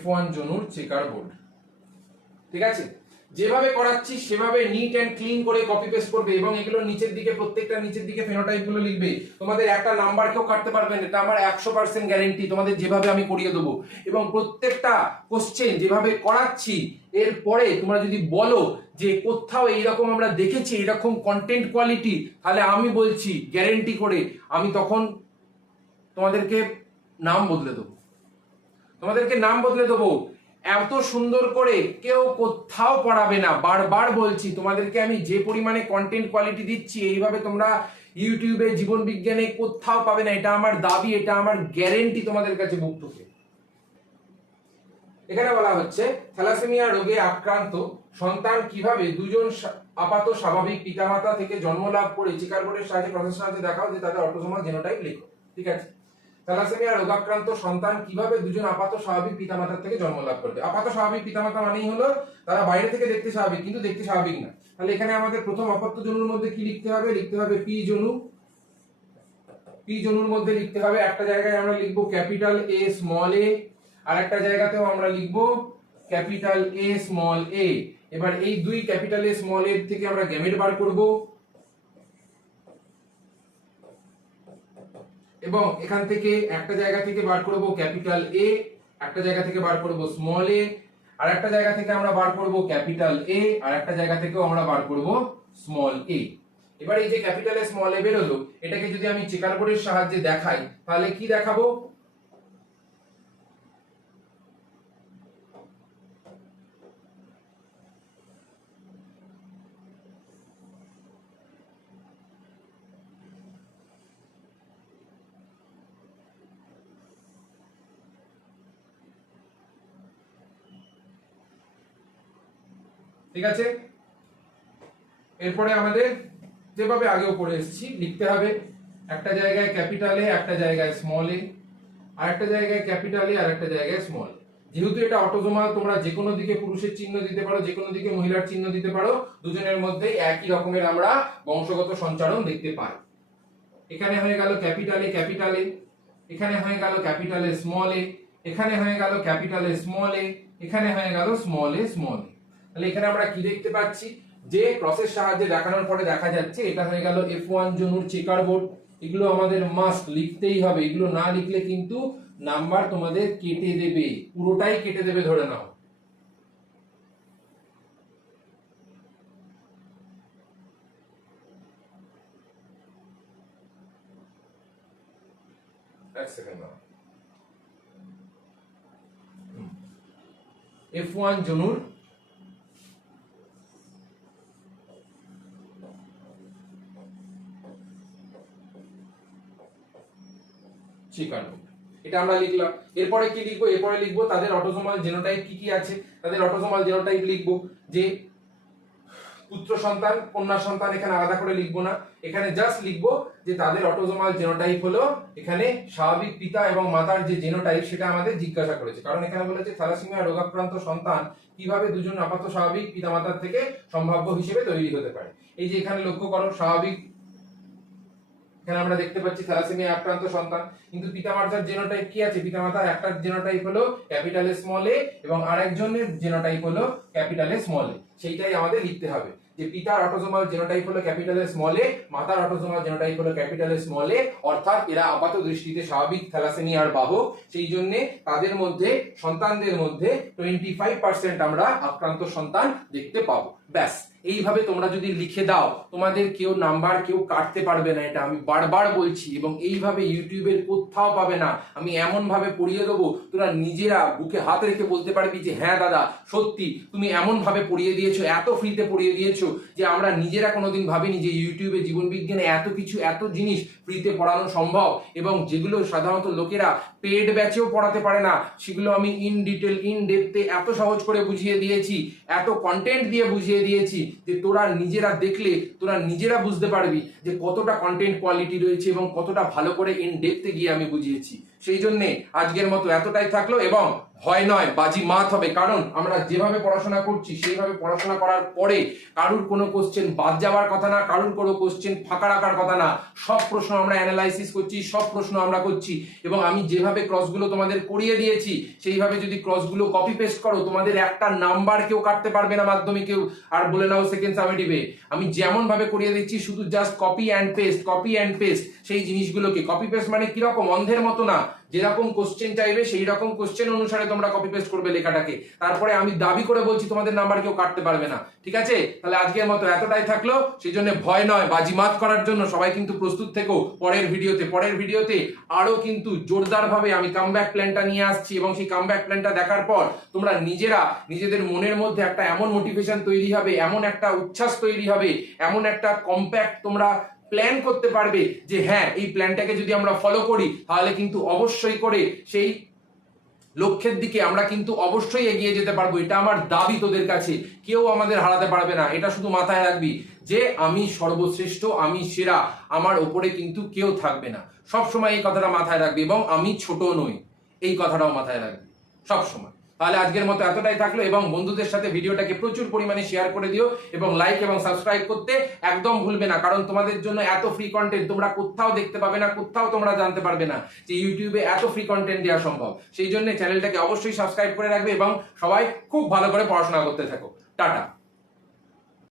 F1 জনুর checker board. ঠিক আছে, যেভাবে করাচ্ছি সেভাবে নিট এন্ড ক্লিন করে কপি পেস্ট করবে এবং এগুলো নিচের দিকে প্রত্যেকটা নিচের দিকে ফেনোটাইপ গুলো লিখবে। তোমাদের একটা নাম্বার কেউ কাটতে পারবে না, এটা আমার 100% গ্যারান্টি। তোমাদের যেভাবে আমি করিয়ে দেবো এবং প্রত্যেকটা কোশ্চেন যেভাবে করাচ্ছি এরপরে তোমরা যদি বলো যে কোথাও এইরকম আমরা দেখেছি এরকম কন্টেন্ট কোয়ালিটি, তাহলে আমি বলছি গ্যারান্টি করে আমি তখন তোমাদেরকে নাম বদলে দেবো। এত সুন্দর করে কেউ কোথাও পড়াবে না। বারবার বলছি তোমাদেরকে, আমি যে পরিমাণে কন্টেন্ট কোয়ালিটি দিচ্ছি এইভাবে তোমরা ইউটিউবে জীবন বিজ্ঞানে কোথাও পাবে না। এটা আমার দাবি, এটা আমার গ্যারান্টি তোমাদের কাছে বুক ঠুকে। এখানে বলা হচ্ছে থ্যালাসেমিয়া রোগে আক্রান্ত সন্তান কিভাবে দুজন আপাত স্বাভাবিক পিতামাতা থেকে জন্ম লাভ করে চেকার বোর্ডের সাহায্যে প্রসেসের সাহায্যে দেখাও যে তাদের অটোসোমাল জিনোটাইপ লেখো। ঠিক আছে, থ্যালাসেমিয়া রোগাক্রান্ত সন্তান কিভাবে দুজন আপাত স্বাভাবিক পিতামাতার থেকে জন্ম লাভ করবে। আপাত স্বাভাবিক পিতামাতা মানেই হলো তারা বাইরে থেকে দেখতে স্বাভাবিক কিন্তু দেখতে স্বাভাবিক না। তাহলে এখানে আমাদের প্রথম অপত্য জনুর মধ্যে কি লিখতে হবে, লিখতে হবে পি জনু। পি জনুর মধ্যে লিখতে হবে, একটা জায়গায় আমরা লিখবো ক্যাপিটাল এ স্মল এ, আর একটা জায়গাতেও আমরা লিখবো ক্যাপিটাল এ স্মল এ। এবার এই দুই ক্যাপিটাল এ স্মল এর থেকে আমরা গ্যামেট বার করব এবং এখান থেকে একটা জায়গা থেকে বার করব ক্যাপিটাল এ, একটা জায়গা থেকে বার করব স্মল এ, আর একটা জায়গা থেকে আমরা বার করব ক্যাপিটাল এ, আর একটা জায়গা থেকেও আমরা বার করব স্মল এ। এবার এই যে ক্যাপিটাল এ স্মল এ বেরোলো, এটাকে যদি আমি চেকার বোর্ডের সাহায্যে দেখাই তাহলে কি দেখাবো, ঠিক আছে। এরপরে আমাদের যেভাবে আগেও পড়ে এসেছি লিখতে হবে একটা জায়গায় ক্যাপিটাল এ, একটা জায়গায় স্মল এ, আর একটা জায়গায় ক্যাপিটাল এ, আর একটা জায়গায় স্মল। যেহেতু এটা অটোসোমাল, তোমরা যে কোনো দিকে পুরুষের চিহ্ন দিতে পারো, যে কোনো দিকে মহিলার চিহ্ন দিতে পারো, দুজনের মধ্যে একই রকমের আমরা বংশগত সঞ্চারণ দেখতে পাই। এখানে হয়ে গেল ক্যাপিটাল এ ক্যাপিটাল এ, এখানে হয়ে গেল ক্যাপিটাল এ স্মল এ, এখানে হয়ে গেল ক্যাপিটাল এ স্মল এ, এখানে হয়ে গেল স্মল এ স্মল এ। তাহলে এখানে আমরা কি দেখতে পাচ্ছি যে প্রসেস সাহায্যে দেখানোর পরে দেখা যাচ্ছে এটা হয়ে গেল F1 জনুর চেকার বোর্ড, এগুলো আমাদের মাস্ট লিখতেই হবে, এগুলো না লিখলে কিন্তু নাম্বার তোমাদের কেটে দেবে, পুরোটাই কেটে দেবে ধরে নাও। এক সেকেন্ড নাও। F1 জনুর চিকানো, এটা আমরা লিখলাম। এরপরে কি লিখবো? এরপরে লিখবো তাদের অটোসোমাল জিনোটাইপ কি কি আছে। তাদের অটোসোমাল জিনোটাইপ লিখবো যে পুত্র সন্তান, কন্যা সন্তান, এখানে আলাদা করে লিখবো না, এখানে জাস্ট লিখবো যে তাদের অটোসোমাল জিনোটাইপ হলো, এখানে স্বাভাবিক পিতা এবং মাতার যে জিনোটাইপ সেটা আমাদের জিজ্ঞাসা করেছে। কারণ এখানে বলেছে থ্যালাসেমিয়া রোগাক্রান্ত সন্তান কিভাবে দুজন আপাত স্বাভাবিক পিতামাতার থেকে সম্ভাব্য হিসেবে তৈরি হতে পারে। এই যে এখানে লক্ষ্য করো, স্বাভাবিক, এখানে আমরা দেখতে পাচ্ছি থ্যালাসেমিয়া আক্রান্ত সন্তান, কিন্তু পিতামাতার জিনোটাইপ কি আছে? পিতামাতার একটা জিনোটাইপ হলো ক্যাপিটাল স্মল এ এবং আরেকজনের জিনোটাইপ হলো ক্যাপিটাল স্মল এ। সেইটাই আমাদের লিখতে হবে যে পিতার অটোসোমাল জিনোটাইপ হলো ক্যাপিটাল স্মল এ, মাতার অটোসোমাল জিনোটাইপ হলো ক্যাপিটাল স্মল এ, অর্থাৎ এরা আপাত দৃষ্টিতে স্বাভাবিক থ্যালাসেমিয়ার বাহক। সেই জন্য তাদের মধ্যে, সন্তানদের মধ্যে 25% আমরা আক্রান্ত সন্তান দেখতে পাবো। ব্যাস, এইভাবে তোমরা যদি লিখে দাও তোমাদের কেউ নাম্বার কেউ কাটতে পারবে না, এটা আমি বারবার বলছি। এবং এইভাবে ইউটিউবের কোথাও পাবে না, আমি এমন ভাবে পড়িয়ে দেবো তোরা নিজেরা বুকে হাত রেখে বলতে পারবি যে হ্যাঁ দাদা সত্যি তুমি এমন ভাবে পড়িয়ে দিয়েছো, এত ফ্রিতে পড়িয়ে দিয়েছো যে আমরা নিজেরা কোনোদিন ভাবিনি যে ইউটিউবে জীবন বিজ্ঞানে এত কিছু, এত জিনিস ফ্রিতে পড়ানো সম্ভব। এবং যেগুলো সাধারণত লোকেরা পেড ব্যাচেও পড়াতে পারে না, সেগুলো আমি ইন ডিটেল, ইন ডেপথে এত সহজ করে বুঝিয়ে দিয়েছি, এত কন্টেন্ট দিয়ে বুঝিয়ে দিয়েছি যে তোরা নিজেরা দেখলে তোরা নিজেরা বুঝতে পারবি যে কতটা কন্টেন্ট কোয়ালিটি রয়েছে এবং কতটা ভালো করে ইন ডেপথে গিয়ে আমি বুঝিয়েছি। সেই জন্য আজকের মতো এতটাই থাকলো, এবং ভয় নয় বাজি মাত হবে। কারণ আমরা যেভাবে পড়াশোনা করছি সেইভাবে পড়াশোনা করার পরে কারুর কোনো কোশ্চেন বাদ যাওয়ার কথা না, কারুর কোনো কোশ্চেন ফাঁকা রাখার কথা না। সব প্রশ্ন আমরা অ্যানালাইসিস করছি, সব প্রশ্ন আমরা করছি, এবং আমি যেভাবে ক্রসগুলো তোমাদের করিয়ে দিয়েছি সেইভাবে যদি ক্রসগুলো কপি পেস্ট করো তোমাদের একটা নাম্বার কেউ কাটতে পারবে না মাধ্যমিকেও। আর বলে নাও সেকেন্ড সামেটিভে আমি যেমন ভাবে করিয়ে দিচ্ছি শুধু just copy and paste, copy and paste. সেই জিনিসগুলোকে কপি পেস্ট মানে কিরকম? অন্ধের মতো না, যেরকম কোশ্চেন চাইবে সেই রকম কোশ্চেন অনুসারে তোমরা কপি পেস্ট করবে লেখাটাকে। তারপরে আমি দাবি করে বলছি তোমাদের নাম্বার কেউ কাটতে পারবে না, ঠিক আছে? তাহলে আজকের মতো এতটাই থাকলো। সেই জন্য ভয় নয় বাজিমাত করার জন্য সবাই কিন্তু প্রস্তুত থেকো। পরের ভিডিওতে আরো কিন্তু জোরদার ভাবে আমি কামব্যাক প্ল্যানটা নিয়ে আসছি, এবং সেই কামব্যাক প্ল্যানটা দেখার পর তোমরা নিজেরা নিজেদের মনের মধ্যে একটা এমন মোটিভেশন তৈরি হবে, এমন একটা উচ্ছ্বাস তৈরি হবে, এমন একটা কম্প্যাক্ট তোমরা প্ল্যান করতে পারবে যে হ্যাঁ এই প্ল্যানটাকে যদি আমরা ফলো করি তাহলে কিন্তু অবশ্যই করে সেই লক্ষ্যের দিকে আমরা কিন্তু অবশ্যই এগিয়ে যেতে পারবো। এটা আমার দাবি তোদের কাছে, কেউ আমাদের হারাতে পারবে না। এটা শুধু মাথায় রাখবি যে আমি সর্বশ্রেষ্ঠ, আমি সেরা, আমার ওপরে কিন্তু কেউ থাকবে না। সব সময় এই কথাটা মাথায় রাখবি, এবং আমি ছোট নই এই কথাটাও মাথায় রাখবি সব সময়। তাহলে আজকের মতো এতটাই থাকলো, এবং বন্ধুদের সাথে ভিডিওটাকে প্রচুর পরিমাণে শেয়ার করে দিও, এবং লাইক এবং সাবস্ক্রাইব করতে একদম ভুলবে না। কারণ তোমাদের জন্য এত ফ্রি কন্টেন্ট তোমরা কোথাও দেখতে পাবে না, কোথাও তোমরা জানতে পারবে না যে ইউটিউবে এত ফ্রি কন্টেন্ট দেওয়া সম্ভব। সেই জন্য চ্যানেলটাকে অবশ্যই সাবস্ক্রাইব করে রাখবে, এবং সবাই খুব ভালো করে পড়াশোনা করতে থাকো। টাটা।